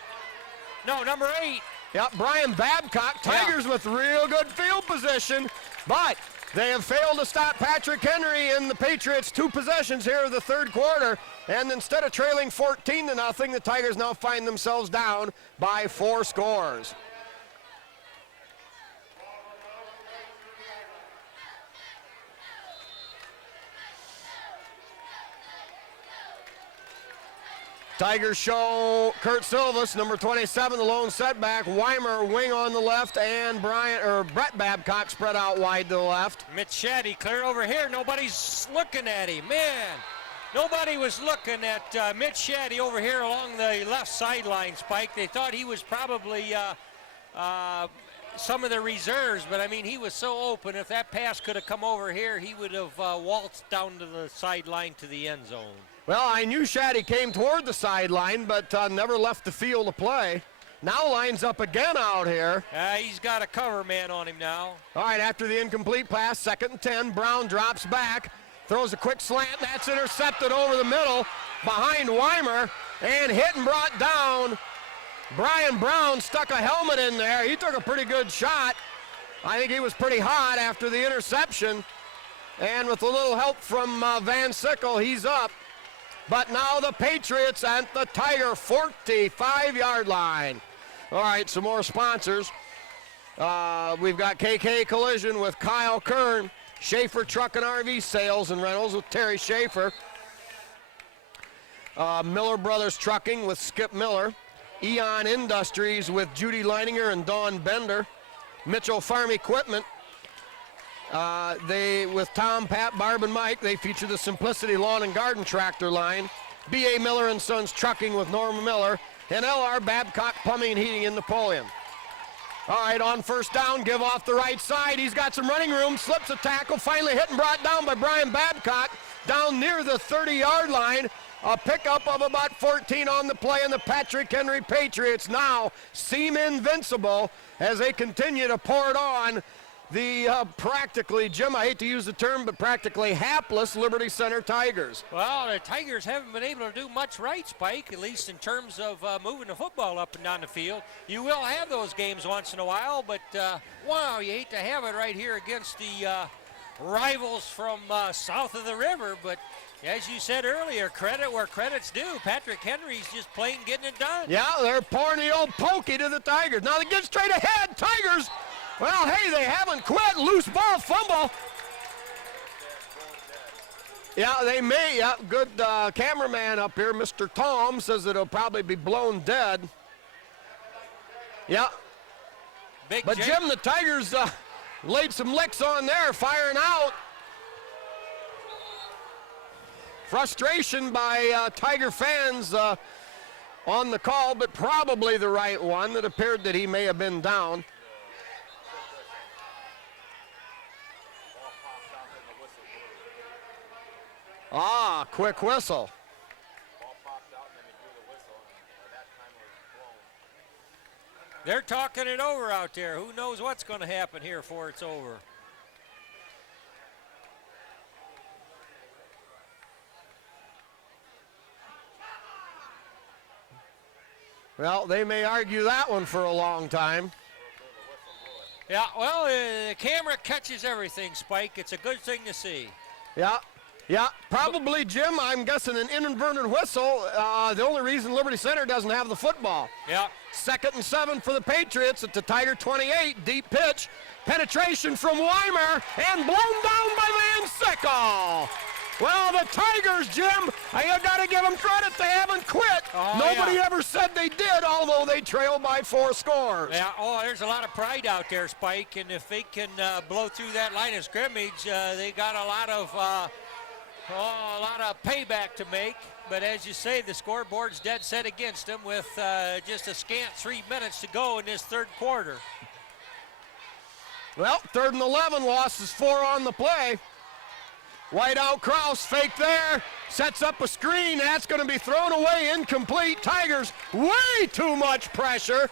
No, number 8. Yep, Brian Babcock. Tigers with real good field position, but they have failed to stop Patrick Henry and the Patriots 2 possessions here in the third quarter. And instead of trailing 14-0, the Tigers now find themselves down by 4 scores. Tigers show Kurt Silvas, number 27, the lone setback. Weimer, wing on the left, and Brett Babcock spread out wide to the left. Mitch Shaddy clear over here. Nobody's looking at him. Man, nobody was looking at Mitch Shaddy over here along the left sideline, Spike. They thought he was probably some of the reserves, but I mean, he was so open. If that pass could have come over here, he would have waltzed down to the sideline to the end zone. Well, I knew Shaddy came toward the sideline, but never left the field to play. Now lines up again out here. He's got a cover man on him now. All right, after the incomplete pass, 2nd and 10, Brown drops back, throws a quick slant. That's intercepted over the middle behind Weimer, and hit and brought down. Brian Brown stuck a helmet in there. He took a pretty good shot. I think he was pretty hot after the interception. And with a little help from Van Sickle, he's up. But now the Patriots at the Tiger 45-yard line. All right, some more sponsors. We've got KK Collision with Kyle Kern. Schaefer Truck and RV Sales and Rentals with Terry Schaefer. Miller Brothers Trucking with Skip Miller. Eon Industries with Judy Leininger and Dawn Bender. Mitchell Farm Equipment. With Tom, Pat, Barb, and Mike, they feature the Simplicity Lawn and Garden Tractor line. B.A. Miller and Sons Trucking with Norma Miller. And L.R. Babcock Plumbing and Heating in Napoleon. All right, on first down, give off the right side. He's got some running room, slips a tackle, finally hit and brought down by Brian Babcock down near the 30-yard line. A pickup of about 14 on the play, and the Patrick Henry Patriots now seem invincible as they continue to pour it on the practically, Jim, I hate to use the term, but practically hapless Liberty Center Tigers. Well, the Tigers haven't been able to do much right, Spike, at least in terms of moving the football up and down the field. You will have those games once in a while, but wow, you hate to have it right here against the rivals from south of the river. But as you said earlier, credit where credit's due. Patrick Henry's just plain getting it done. Yeah, they're pouring the old pokey to the Tigers. Now they get straight ahead. Tigers, well, hey, they haven't quit. Loose ball, fumble. Yeah, they may. Yeah, good cameraman up here, Mr. Tom, says it'll probably be blown dead. Yeah. But Jim, the Tigers laid some licks on there, firing out. Frustration by Tiger fans on the call, but probably the right one. That appeared that he may have been down. Ah, quick whistle. They're talking it over out there. Who knows what's going to happen here before it's over. Well, they may argue that one for a long time. Yeah, well, the camera catches everything, Spike. It's a good thing to see. Yeah, probably, Jim, I'm guessing an inadvertent whistle. The only reason Liberty Center doesn't have the football. Yeah. 2nd and 7 for the Patriots at the Tiger 28. Deep pitch. Penetration from Weimer and blown down by Van Sickle. Well, the Tigers, Jim, you got to give them credit. They haven't quit. Nobody ever said they did, although they trail by 4 scores. Yeah, there's a lot of pride out there, Spike, and if they can blow through that line of scrimmage, they got a lot of payback to make. but as you say, the scoreboard's dead set against them with just a scant 3 minutes to go in this third quarter. Well, 3rd and 11, losses 4 on the play. Wide out, Kraus, fake there, sets up a screen. That's going to be thrown away, incomplete. Tigers, way too much pressure.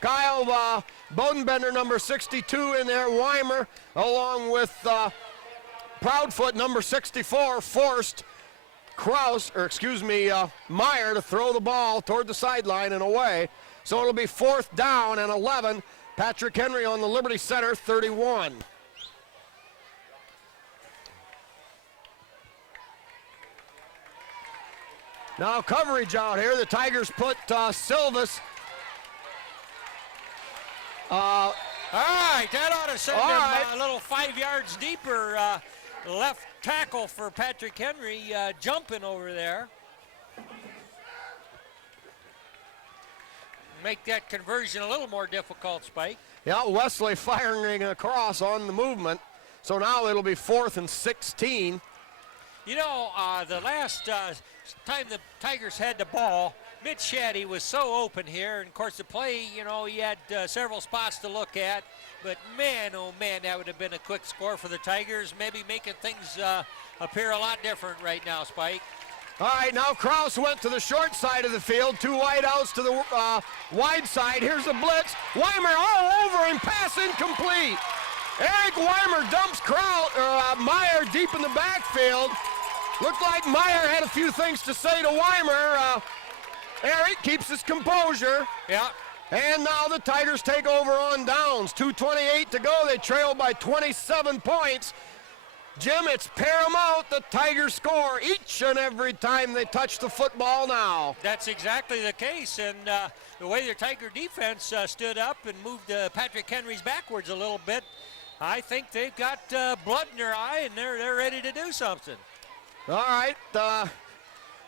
Kyle Bodenbender, number 62 in there. Weimer, along with Proudfoot, number 64, forced Meyer to throw the ball toward the sideline and away. So it'll be 4th down and 11. Patrick Henry on the Liberty Center 31. Now coverage out here. The Tigers put Silvas. All right, that ought to send him a little 5 yards deeper. Left tackle for Patrick Henry jumping over there. Make that conversion a little more difficult, Spike. Yeah, Wesley firing across on the movement. So now it'll be 4th and 16. You know, the last time the Tigers had the ball, Mitch Shaddy was so open here. And, of course, the play, you know, he had several spots to look at. But, man, oh, man, that would have been a quick score for the Tigers, maybe making things appear a lot different right now, Spike. All right, now Kraus went to the short side of the field. 2 wide outs to the wide side. Here's a blitz. Weimer all over him, pass incomplete. Eric Weimer dumps Meyer deep in the backfield. Looked like Meyer had a few things to say to Weimer. Eric keeps his composure. Yeah. And now the Tigers take over on downs. 2:28 to go. They trail by 27 points. Jim, it's paramount the Tigers score each and every time they touch the football now. That's exactly the case, and the way the Tiger defense stood up and moved Patrick Henry's backwards a little bit, I think they've got blood in their eye, and they're ready to do something. All right,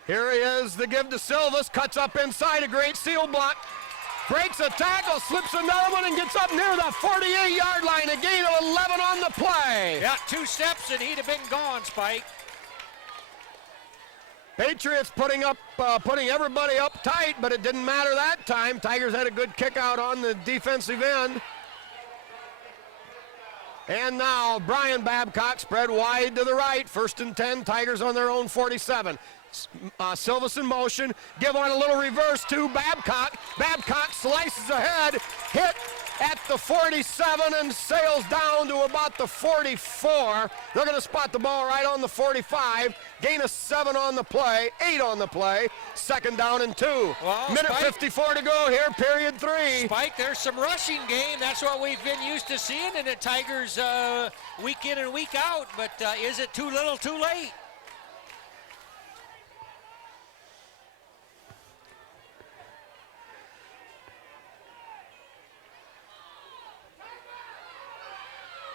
here he is, the give to Silvas, cuts up inside, a great seal block. Breaks a tackle, slips another one, and gets up near the 48-yard line. A gain of 11 on the play. Yeah, 2 steps, and he'd have been gone, Spike. Patriots putting everybody up tight, but it didn't matter that time. Tigers had a good kick out on the defensive end. And now Brian Babcock spread wide to the right. 1st and 10, Tigers on their own 47. Silvas in motion, give on a little reverse to Babcock. Babcock slices ahead, hit at the 47 and sails down to about the 44. They're going to spot the ball right on the 45. Gain of 7 on the play, 8 on the play. 2nd down and 2. Well, Minute Spike, 54 to go here, period 3. Spike, there's some rushing game. That's what we've been used to seeing in the Tigers week in and week out. But is it too little, too late?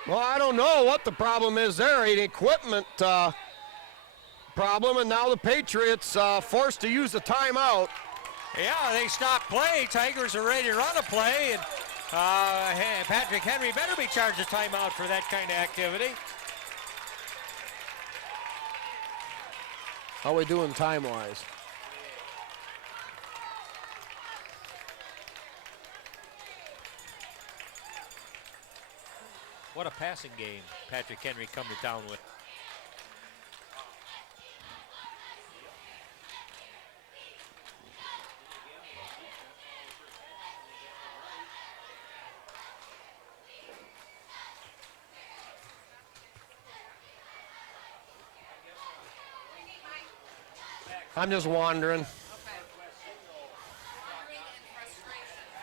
Well, I don't know what the problem is there. An equipment problem, and now the Patriots forced to use a timeout. Yeah, they stopped play. Tigers are ready to run a play, and Patrick Henry better be charged a timeout for that kind of activity. How are we doing time-wise? What a passing game Patrick Henry come to town with. I'm just wandering.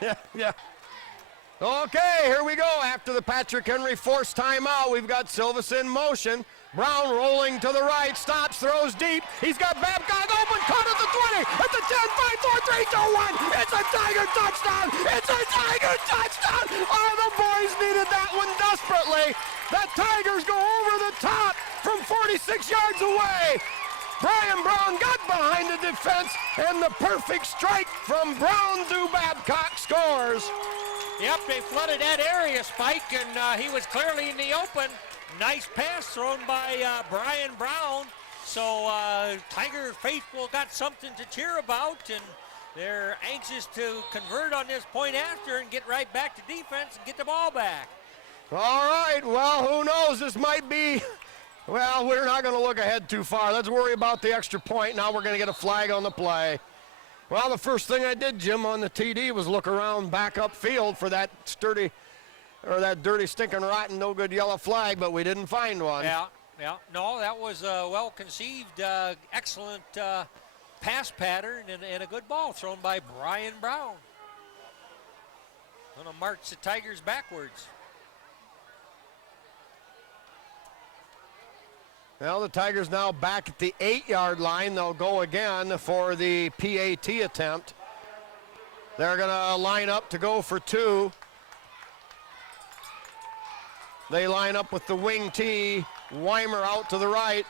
Yeah, yeah. Okay, here we go. After the Patrick Henry forced timeout, we've got Silvas in motion. Brown rolling to the right, stops, throws deep. He's got Babcock open, caught at the 20, at the 10, 5, 4, 3, 2, 1. It's a Tiger touchdown. It's a Tiger touchdown. Oh, the boys needed that one desperately. The Tigers go over the top from 46 yards away. Brian Brown got behind the defense, and the perfect strike from Brown to Babcock scores. Yep, they flooded that area, Spike, and he was clearly in the open. Nice pass thrown by Brian Brown. So Tiger faithful got something to cheer about, and they're anxious to convert on this point after and get right back to defense and get the ball back. All right, well, who knows? This might be, well, we're not going to look ahead too far. Let's worry about the extra point. Now we're going to get a flag on the play. Well, the first thing I did, Jim, on the TD was look around back upfield for that sturdy, or that dirty, stinking, rotten, no good yellow flag, but we didn't find one. Yeah. No, that was a well-conceived, excellent pass pattern and a good ball thrown by Brian Brown. Going to march the Tigers backwards. Well, the Tigers now back at the 8-yard line. They'll go again for the PAT attempt. They're going to line up to go for 2. They line up with the wing T. Weimer out to the right.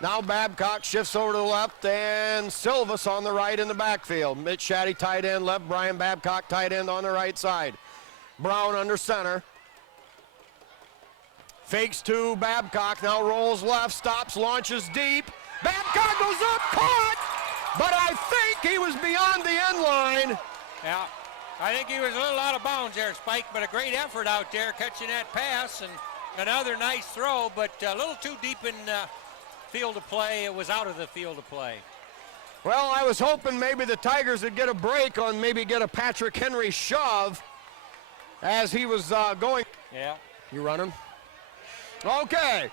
Now Babcock shifts over to the left, and Silvas on the right in the backfield. Mitch Shaddy tight end left, Brian Babcock tight end on the right side. Brown under center. Fakes to Babcock, now rolls left, stops, launches deep. Babcock goes up, caught, but I think he was beyond the end line. Yeah, I think he was a little out of bounds there, Spike, but a great effort out there catching that pass, and another nice throw, but a little too deep in field of play. It was out of the field of play. Well, I was hoping maybe the Tigers would get a break on maybe get a Patrick Henry shove as he was going. Yeah. You running? Okay.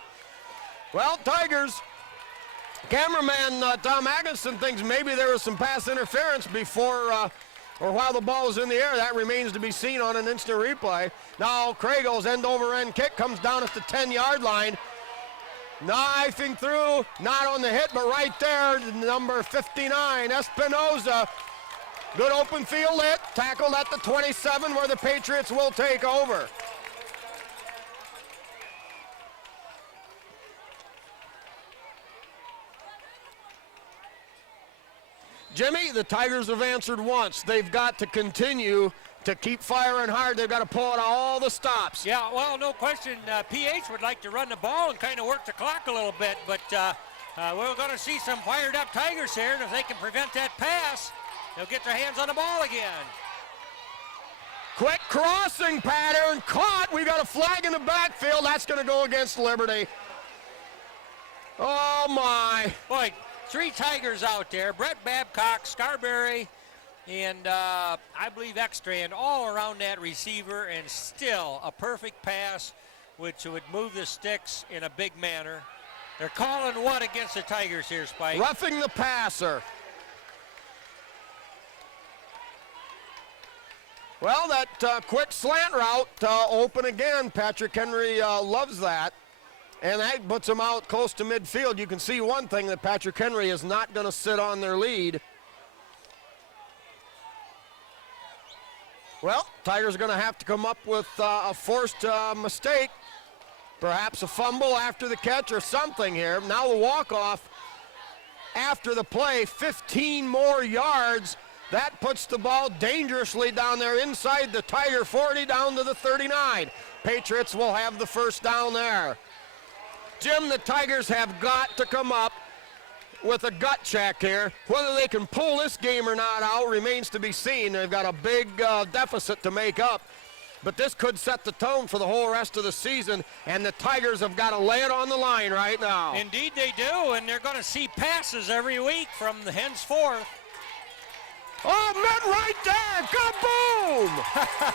Well, Tigers. Cameraman Tom Atkinson thinks maybe there was some pass interference before or while the ball was in the air. That remains to be seen on an instant replay. Now Kragel's end-over-end kick comes down at the 10-yard line. Knifing through, not on the hit, but right there, number 59, Espinoza. Good open field hit, tackled at the 27 where the Patriots will take over. Jimmy, the Tigers have answered once. They've got to continue to keep firing hard. They've got to pull out all the stops. Yeah, well, no question. PH would like to run the ball and kind of work the clock a little bit, but we're going to see some fired up Tigers here, and if they can prevent that pass, they'll get their hands on the ball again. Quick crossing pattern, caught. We got a flag in the backfield. That's going to go against Liberty. Oh, my. Boy, 3 Tigers out there. Brett Babcock, Scarberry, and I believe Ekstrand all around that receiver, and still a perfect pass which would move the sticks in a big manner. They're calling what against the Tigers here, Spike? Roughing the passer. Well, that quick slant route open again. Patrick Henry loves that. And that puts them out close to midfield. You can see one thing, that Patrick Henry is not going to sit on their lead. Well, Tigers are going to have to come up with a forced mistake. Perhaps a fumble after the catch or something here. Now the walk-off after the play, 15 more yards. That puts the ball dangerously down there inside the Tiger 40 down to the 39. Patriots will have the first down there. Jim, the Tigers have got to come up with a gut check here. Whether they can pull this game or not out remains to be seen. They've got a big deficit to make up. But this could set the tone for the whole rest of the season, and the Tigers have got to lay it on the line right now. Indeed they do, and they're going to see passes every week from the henceforth. Oh, Mitt right there, kaboom!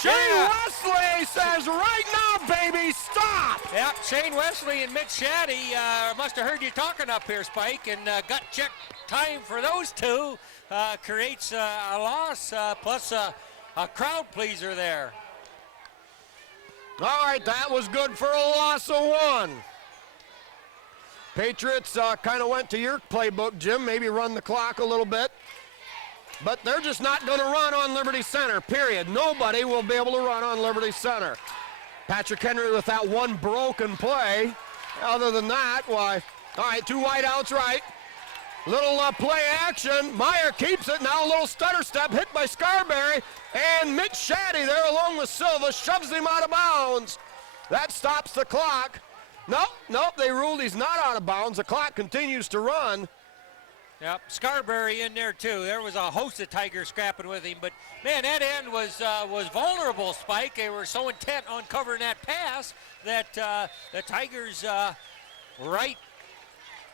Shane Wesley says, right now, baby, stop! Yep, Shane Wesley and Mitch Shaddy must have heard you talking up here, Spike, and gut check time for those two creates a loss plus a crowd pleaser there. All right, that was good for a loss of 1. Patriots kind of went to your playbook, Jim, maybe run the clock a little bit. But they're just not going to run on Liberty Center, period. Nobody will be able to run on Liberty Center. Patrick Henry with that one broken play. Other than that, why? All right, 2 wideouts right. Little play action. Meyer keeps it. Now a little stutter step hit by Scarberry. And Mitch Shaddy there along with Silva shoves him out of bounds. That stops the clock. Nope, they ruled he's not out of bounds. The clock continues to run. Yep, Scarberry in there too. There was a host of Tigers scrapping with him, but man, that end was vulnerable, Spike. They were so intent on covering that pass that the Tigers' right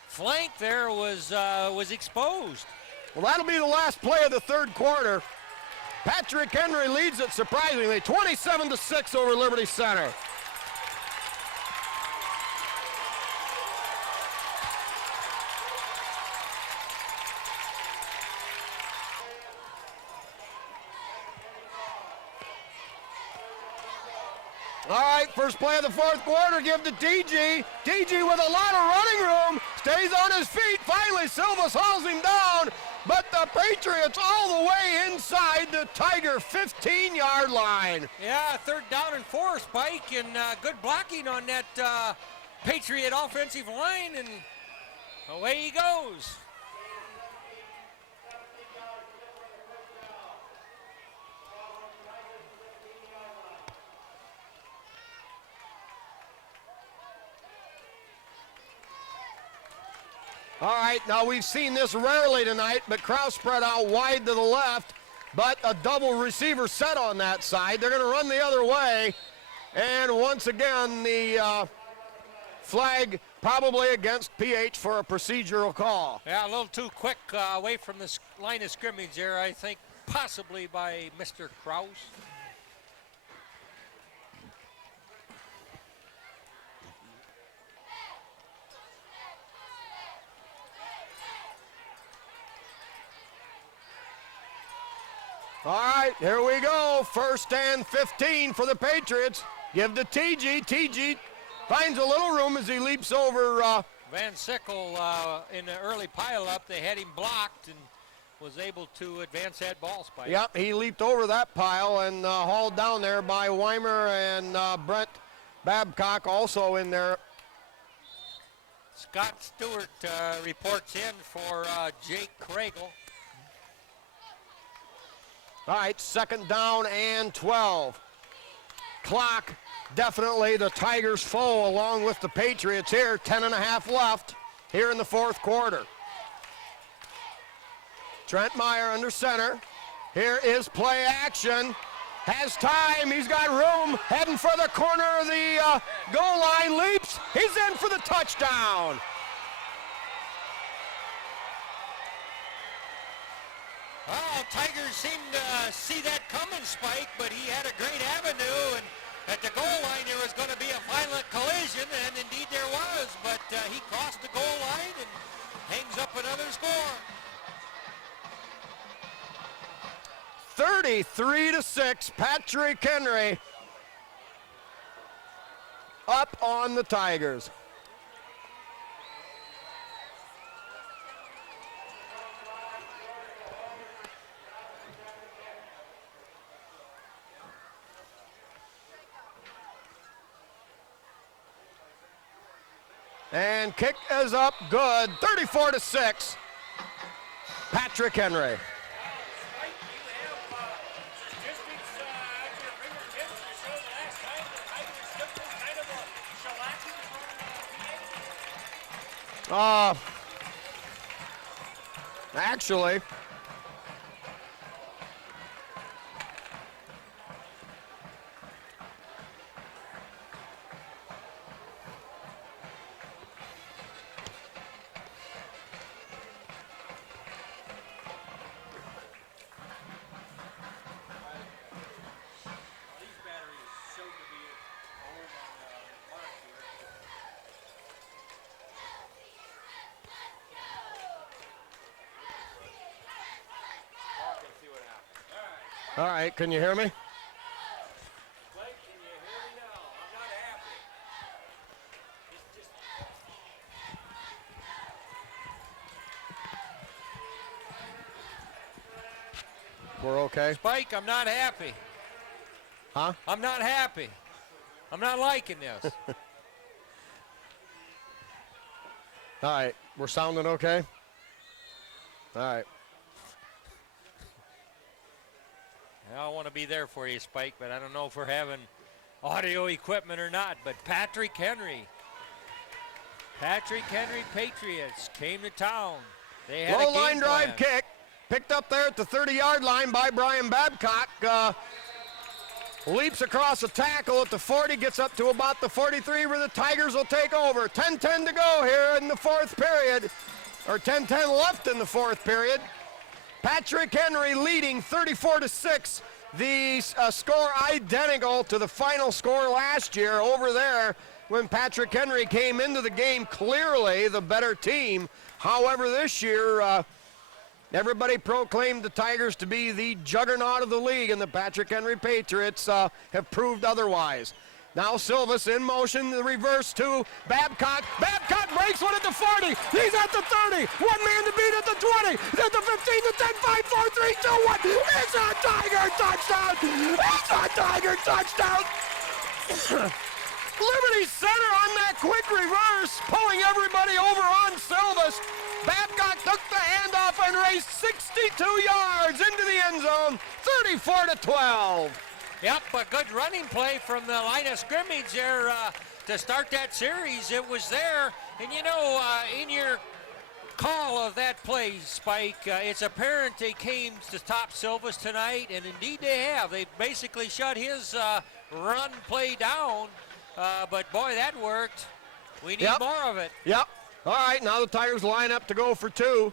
flank there was exposed. Well, that'll be the last play of the third quarter. Patrick Henry leads it surprisingly, 27-6 over Liberty Center. All right, first play of the fourth quarter, give to TG. TG with a lot of running room, stays on his feet. Finally, Silvas hauls him down, but the Patriots all the way inside the Tiger 15-yard line. Yeah, 3rd down and 4, Spike, and good blocking on that Patriot offensive line, and away he goes. All right, now we've seen this rarely tonight, but Kraus spread out wide to the left, but a double receiver set on that side. They're going to run the other way, and once again, the flag probably against PH for a procedural call. Yeah, a little too quick away from the line of scrimmage there, I think, possibly by Mr. Kraus. All right, here we go. 1st and 15 for the Patriots. Give to TG. TG finds a little room as he leaps over. Van Sickle in the early pileup, they had him blocked and was able to advance that ball, Spike. Yep, he leaped over that pile and hauled down there by Weimer and Brent Babcock also in there. Scott Stewart reports in for Jake Kragel. All right, 2nd down and 12. Clock, definitely the Tigers' foe along with the Patriots here. 10.5 left here in the fourth quarter. Trent Meyer under center. Here is play action. Has time, he's got room. Heading for the corner of the goal line, leaps. He's in for the touchdown. Well, Tigers seemed to see that coming, Spike, but he had a great avenue, and at the goal line there was going to be a violent collision, and indeed there was, but he crossed the goal line and hangs up another score. 33-6, Patrick Henry up on the Tigers. And kick is up good, 34-6, Patrick Henry. Actually, all right, can you hear me? We're okay? Spike, I'm not happy. Huh? I'm not happy. I'm not liking this. All right, we're sounding okay? All right. I want to be there for you, Spike, but I don't know if we're having audio equipment or not. But Patrick Henry Patrick Henry Patriots came to town. They had Low a game line drive plan. kick. Picked up there at the 30-yard line by Brian Babcock. Leaps across a tackle at the 40, gets up to about the 43 where the Tigers will take over. 10-10 to go here in the fourth period, or 10-10 left in the fourth period. Patrick Henry leading 34-6. The score identical to the final score last year over there when Patrick Henry came into the game clearly the better team. However, this year, everybody proclaimed the Tigers to be the juggernaut of the league, and the Patrick Henry Patriots have proved otherwise. Now Silvas in motion, the reverse to Babcock. Babcock breaks one at the 40. He's at the 30. One man to beat at the 20. He's at the 15, the 10, 5, 4, 3, 2, 1. It's a Tiger touchdown. It's a Tiger touchdown. Liberty Center on that quick reverse, pulling everybody over on Silvas. Babcock took the handoff and raced 62 yards into the end zone, 34-12. Yep, a good running play from the line of scrimmage there to start that series. It was there, and you know, in your call of that play, Spike, it's apparent they came to stop Silvas tonight, and indeed they have. They basically shut his run play down, but boy, that worked. We need more of it. Yep. All right, now the Tigers line up to go for two.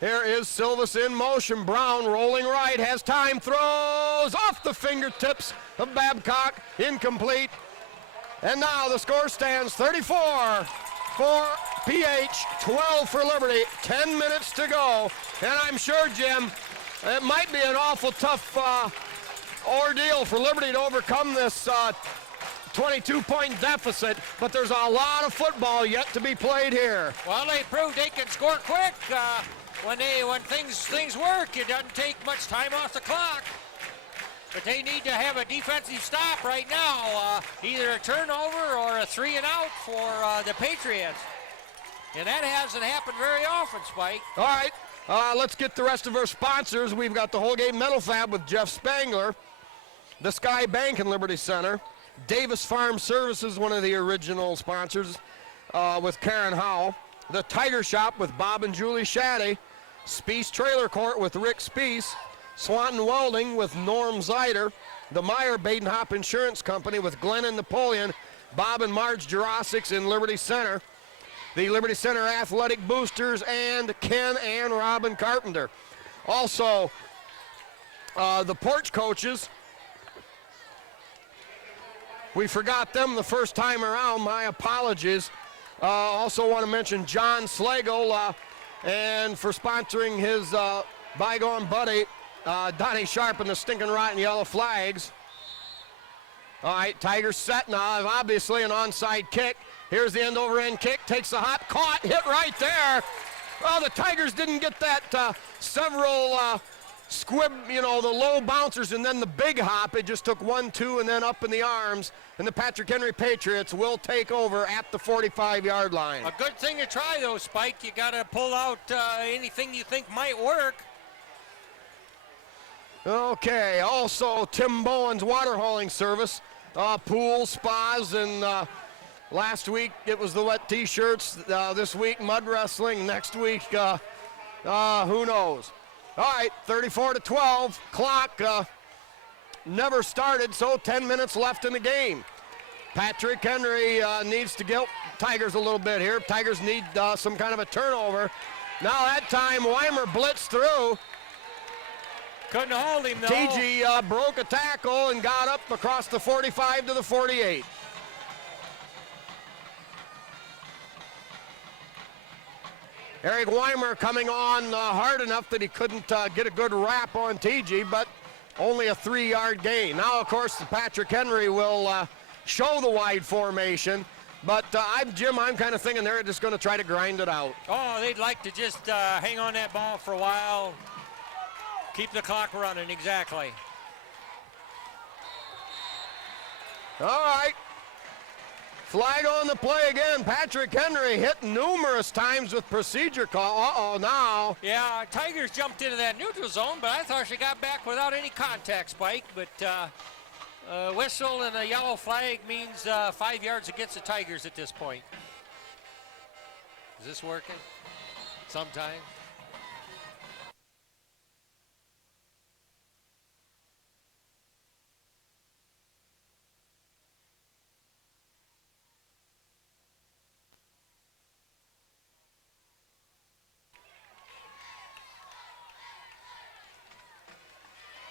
Here is Silvas in motion. Brown rolling right, has time, throws off the fingertips of Babcock, incomplete. And now the score stands 34 for PH, 12 for Liberty, 10 minutes to go. And I'm sure, Jim, it might be an awful tough ordeal for Liberty to overcome this 22-point deficit, but there's a lot of football yet to be played here. Well, they proved they can score quick. When things work, it doesn't take much time off the clock. But they need to have a defensive stop right now, either a turnover or a 3-and-out for the Patriots. And that hasn't happened very often, Spike. All right, let's get the rest of our sponsors. We've got the Holgate Metal Fab with Jeff Spangler, the Sky Bank in Liberty Center, Davis Farm Services, one of the original sponsors, with Karen Howell, the Tiger Shop with Bob and Julie Shaddy, Speece Trailer Court with Rick Speece, Swanton Welding with Norm Zeider, the Meyer Badenhop Insurance Company with Glenn and Napoleon, Bob and Marge Jurassics in Liberty Center, the Liberty Center Athletic Boosters, and Ken and Robin Carpenter. Also, the Porch Coaches, we forgot them the first time around, my apologies. Also want to mention John Slagle and for sponsoring his bygone buddy, Donnie Sharp and the Stinking Rotten Yellow Flags. All right, Tigers set now, obviously an onside kick. Here's the end-over-end kick, takes a hop, caught, hit right there. Well, the Tigers didn't get that several squib, you know, the low bouncers and then the big hop. It just took 1, 2, and then up in the arms. And the Patrick Henry Patriots will take over at the 45-yard line. A good thing to try, though, Spike. You got to pull out anything you think might work. Okay, also Tim Bowen's water hauling service, pools, spas, and last week it was the wet t-shirts. This week mud wrestling. Next week, who knows? All right, 34-12. Clock never started, so 10 minutes left in the game. Patrick Henry needs to guilt Tigers a little bit here. Tigers need some kind of a turnover. Now that time Weimer blitzed through. Couldn't hold him, though. TG broke a tackle and got up across the 45 to the 48. Eric Weimer coming on hard enough that he couldn't get a good wrap on TG, but only a 3-yard gain. Now, of course, Patrick Henry will show the wide formation, but Jim, I'm kind of thinking they're just going to try to grind it out. Oh, they'd like to just hang on that ball for a while. Keep the clock running, exactly. All right. Flag on the play again. Patrick Henry hit numerous times with procedure call. Uh-oh, now. Yeah, Tigers jumped into that neutral zone, but I thought she got back without any contact, Spike. But whistle and a yellow flag means 5 yards against the Tigers at this point. Is this working? Sometime.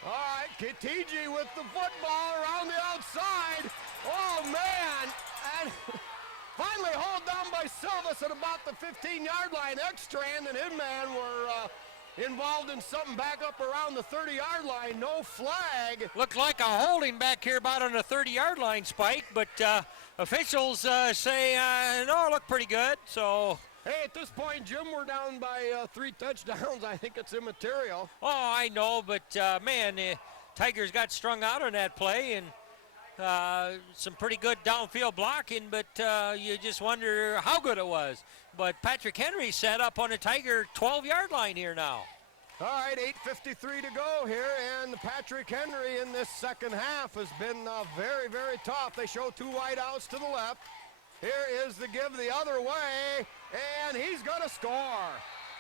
All right, Kitiji with the football around the outside. Oh, man. And finally hauled down by Silvas at about the 15-yard line. Ekstrand and Inman were involved in something back up around the 30-yard line. No flag. Looked like a holding back here about on the 30-yard line, Spike, but officials say, no, it looked pretty good, so... Hey, at this point, Jim, we're down by 3 touchdowns. I think it's immaterial. Oh, I know, but man, the Tigers got strung out on that play, and some pretty good downfield blocking, but you just wonder how good it was. But Patrick Henry set up on a Tiger 12-yard line here now. All right, 8:53 to go here, and Patrick Henry in this second half has been very, very tough. They show 2 wideouts to the left. Here is the give the other way, and he's going to score.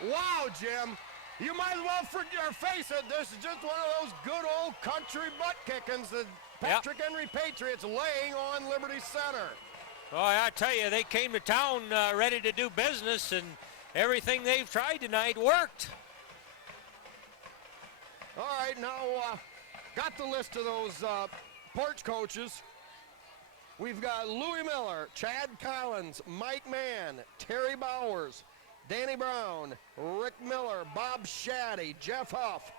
Wow, Jim. You might as well face it. This is just one of those good old country butt kickings that Patrick Henry Patriots laying on Liberty Center. Oh, I tell you, they came to town ready to do business, and everything they've tried tonight worked. All right, now got the list of those porch coaches. We've got Louis Miller, Chad Collins, Mike Mann, Terry Bowers, Danny Brown, Rick Miller, Bob Shaddy, Jeff Huff,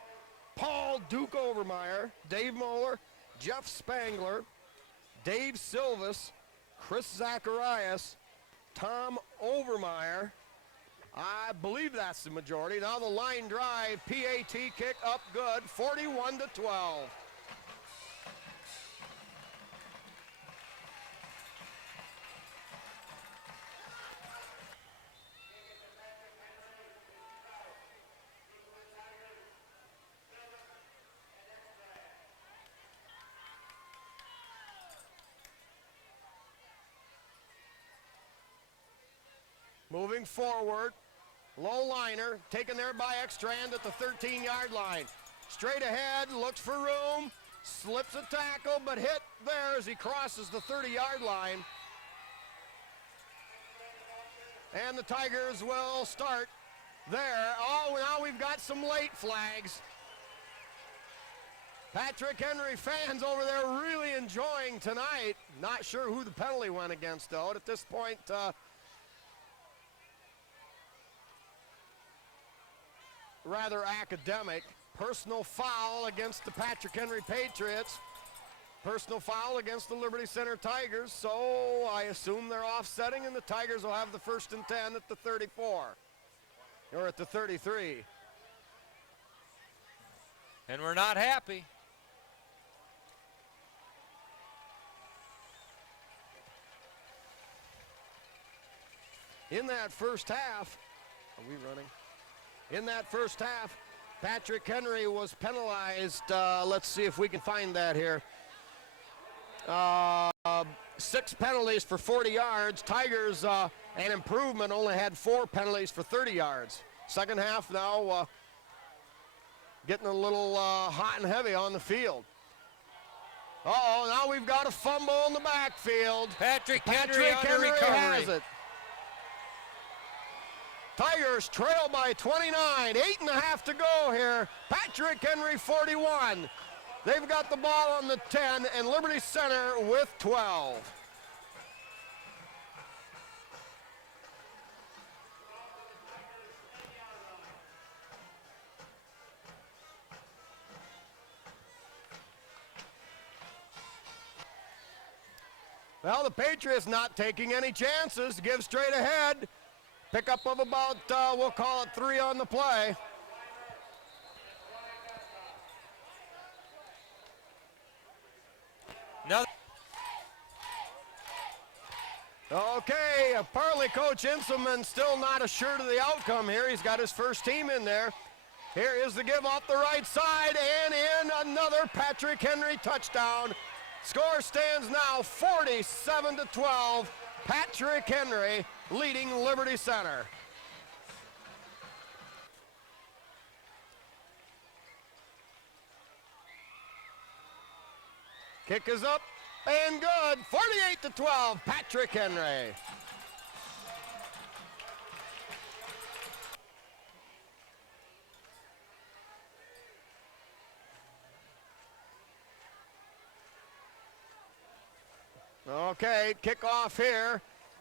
Paul Duke Overmeyer, Dave Moeller, Jeff Spangler, Dave Silvas, Chris Zacharias, Tom Overmeyer. I believe that's the majority. Now the line drive, PAT kick up good, 41-12. Moving forward, low liner, taken there by Ekstrand at the 13-yard line. Straight ahead, looks for room, slips a tackle, but hit there as he crosses the 30-yard line. And the Tigers will start there. Oh, now we've got some late flags. Patrick Henry fans over there really enjoying tonight. Not sure who the penalty went against, though. At this point, rather academic. Personal foul against the Patrick Henry Patriots. Personal foul against the Liberty Center Tigers. So I assume they're offsetting, and the Tigers will have the 1st and 10 at the 34. Or at the 33. And we're not happy. In that first half, are we running? In that first half, Patrick Henry was penalized. Let's see if we can find that here. 6 penalties for 40 yards. Tigers, an improvement, only had 4 penalties for 30 yards. Second half now getting a little hot and heavy on the field. Uh-oh, now we've got a fumble in the backfield. Patrick Henry has it. Tigers trail by 29, 8.5 to go here. Patrick Henry 41. They've got the ball on the 10 and Liberty Center with 12. Well, the Patriots not taking any chances. Give straight ahead. Pickup of about, we'll call it 3 on the play. No. Okay, apparently Coach Inselman still not assured of the outcome here. He's got his first team in there. Here is the give off the right side, and in another Patrick Henry touchdown. Score stands now 47-12. Patrick Henry leading Liberty Center. Kick is up and good. 48-12, Patrick Henry. Okay, kickoff here.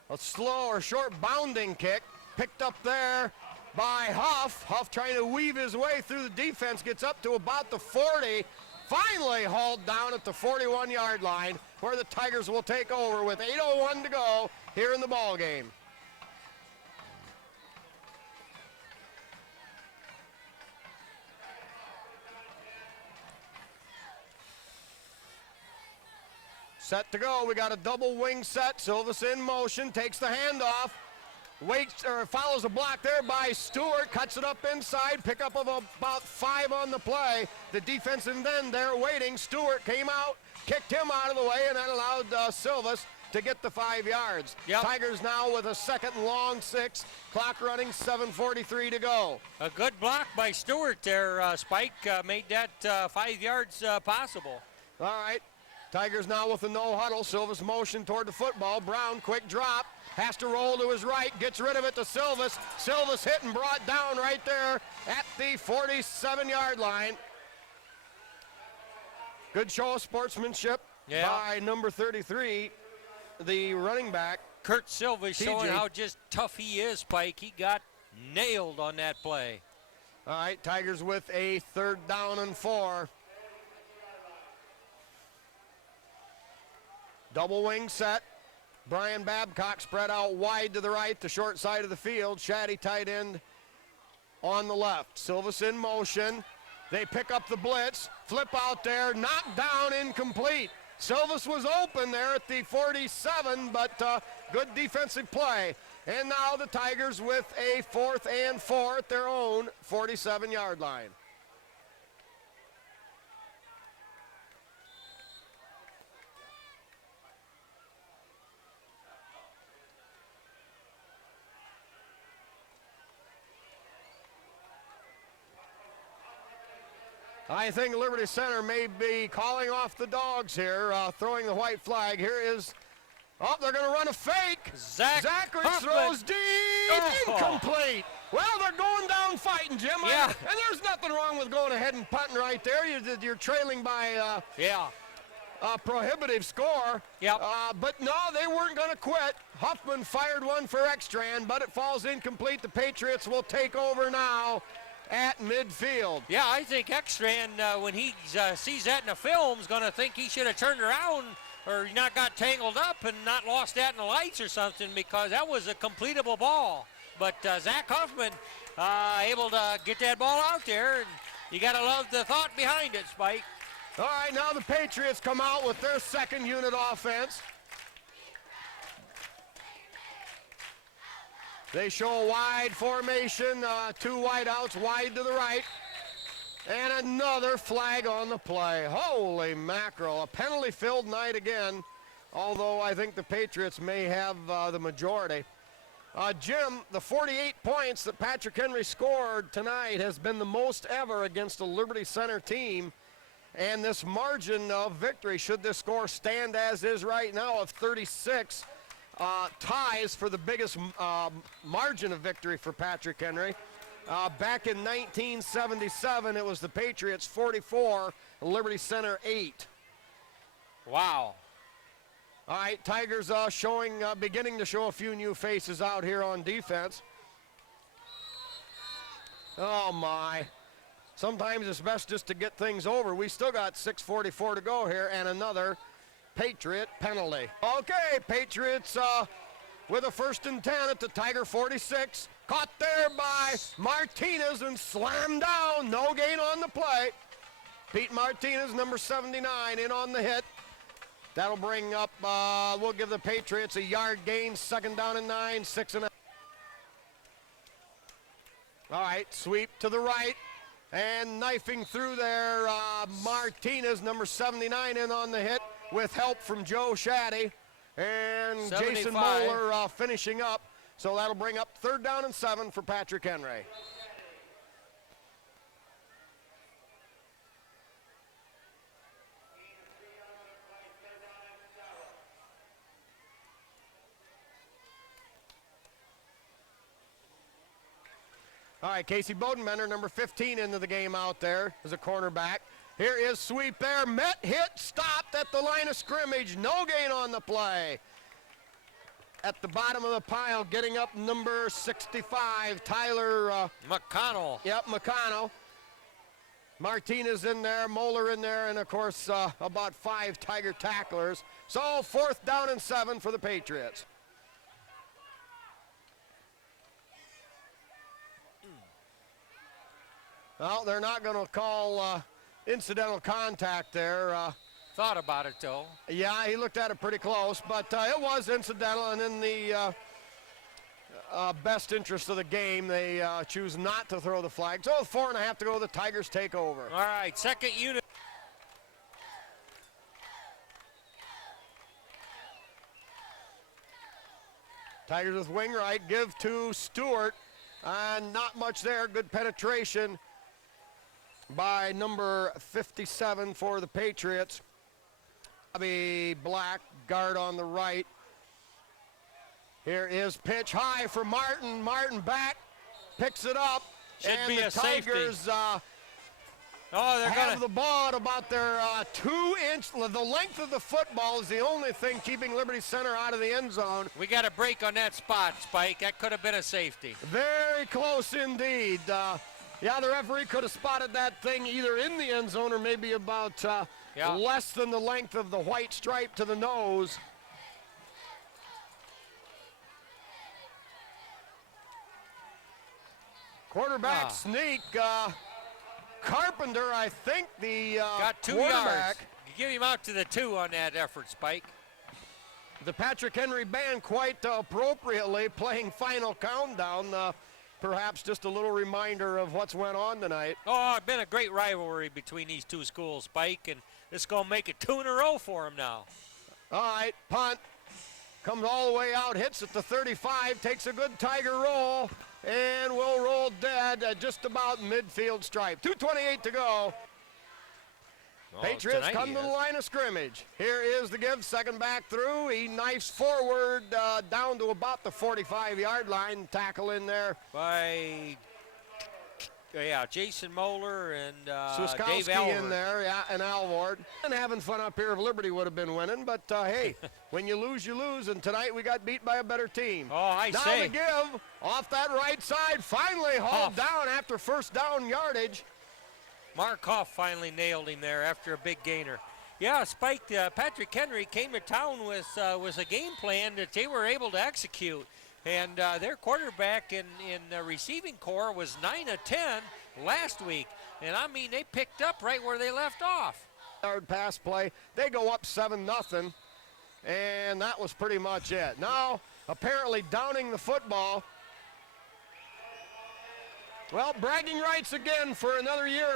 A slow or short bounding kick. Picked up there by Huff. Huff trying to weave his way through the defense. Gets up to about the 40. Finally hauled down at the 41-yard line where the Tigers will take over with 8:01 to go here in the ball game. Set to go. We got a double wing set. Silvas in motion, takes the handoff. Waits or follows a block there by Stewart, cuts it up inside, pickup of about 5 on the play. The defensive end there waiting. Stewart came out, kicked him out of the way, and that allowed Silvas to get the 5 yards. Yep. Tigers now with a second and long 6, clock running, 7:43 to go. A good block by Stewart there, Spike, made that 5 yards possible. All right, Tigers now with a no huddle. Silvas motion toward the football. Brown, quick drop. Has to roll to his right, gets rid of it to Silvas. Silvas hit and brought down right there at the 47-yard line. Good show of sportsmanship by number 33, the running back. Kurt Silva showing TJ. how just tough he is, Spike. He got nailed on that play. All right, Tigers with a 3rd down and 4. Double wing set. Brian Babcock spread out wide to the right, the short side of the field. Shaddy tight end on the left. Silvas in motion. They pick up the blitz. Flip out there, knocked down, incomplete. Silvas was open there at the 47, but good defensive play. And now the Tigers with a 4th and 4 at their own 47-yard line. I think Liberty Center may be calling off the dogs here, throwing the white flag. Here is, they're going to run a fake. Zachary throws deep, incomplete. Well, they're going down fighting, Jim. Yeah. And there's nothing wrong with going ahead and punting right there. You're trailing by a prohibitive score. Yep. But no, they weren't going to quit. Huffman fired one for Ekstrand, but it falls incomplete. The Patriots will take over now at midfield. Yeah, I think Ekstrand, when he sees that in the film, is going to think he should have turned around or not got tangled up and not lost that in the lights or something, because that was a completable ball. But Zach Huffman able to get that ball out there, and you got to love the thought behind it, Spike. All right, now the Patriots come out with their 2nd unit offense. They show a wide formation, 2 wideouts wide to the right, and another flag on the play. Holy mackerel, a penalty-filled night again, although I think the Patriots may have the majority. Jim, the 48 points that Patrick Henry scored tonight has been the most ever against a Liberty Center team, and this margin of victory, should this score stand as is right now of 36, ties for the biggest margin of victory for Patrick Henry. Back in 1977, it was the Patriots 44, Liberty Center 8. Wow. All right, Tigers beginning to show a few new faces out here on defense. Oh my. Sometimes it's best just to get things over. We still got 6:44 to go here, and another Patriot penalty. Okay, Patriots with a 1st and 10 at the Tiger 46. Caught there by Martinez and slammed down. No gain on the play. Pete Martinez, number 79, in on the hit. That'll bring up, we'll give the Patriots a yard gain. 2nd down and 9, 6 and 8. All right, sweep to the right. And knifing through there, Martinez, number 79, in on the hit, with help from Joe Shaddy and 75. Jason Moeller finishing up. So that'll bring up 3rd down and 7 for Patrick Henry. All right, Casey Bodenbender, number 15, into the game out there as a cornerback. Here is sweep there, met, hit, stopped at the line of scrimmage. No gain on the play. At the bottom of the pile, getting up number 65, Tyler McConnell. Yep, McConnell. Martinez in there, Moeller in there, and of course about 5 Tiger tacklers. So 4th down and 7 for the Patriots. Well, they're not going to call incidental contact there. Thought about it, though. Yeah, he looked at it pretty close, but it was incidental, and in the best interest of the game, they choose not to throw the flag. So with 4.5 to go, the Tigers take over. All right, second unit. Tigers with wing right, give to Stewart, and not much there. Good penetration by number 57 for the Patriots. Bobby Black, guard on the right. Here is pitch high for Martin. Martin back, picks it up. Should and be the a safety. Tigers They're have gonna. the ball at about their 2-inch. The length of the football is the only thing keeping Liberty Center out of the end zone. We got a break on that spot, Spike. That could have been a safety. Very close indeed. Yeah, the referee could have spotted that thing either in the end zone or maybe about less than the length of the white stripe to the nose. Quarterback sneak. Carpenter, I think the Got 2 quarterback. yards. You give him out to the 2 on that effort, Spike. The Patrick Henry band quite appropriately playing Final Countdown. Perhaps just a little reminder of what's went on tonight. Oh, it's been a great rivalry between these 2 schools, Spike, and this is going to make it 2 in a row for them now. All right, punt. Comes all the way out, hits at the 35, takes a good Tiger roll, and will roll dead at just about midfield stripe. 2:28 to go. Oh, Patriots tonight come he to the is. line of scrimmage. Here is the give, second back through. He knifes forward down to about the 45-yard line. Tackle in there. By, Jason Moeller and Dave Suskowski Alvord. in there, yeah, and Alvord. And having fun up here if Liberty would have been winning, but hey, when you lose, you lose, and tonight we got beat by a better team. Oh, I Down say. the give, off that right side, finally hauled down after first down yardage. Markoff finally nailed him there after a big gainer. Yeah, Spike, Patrick Henry came to town with a game plan that they were able to execute. And their quarterback in the receiving core was 9 of 10 last week. And, I mean, they picked up right where they left off. Yard pass play, they go up 7-0, and that was pretty much it. Now, apparently downing the football. Well, bragging rights again for another year.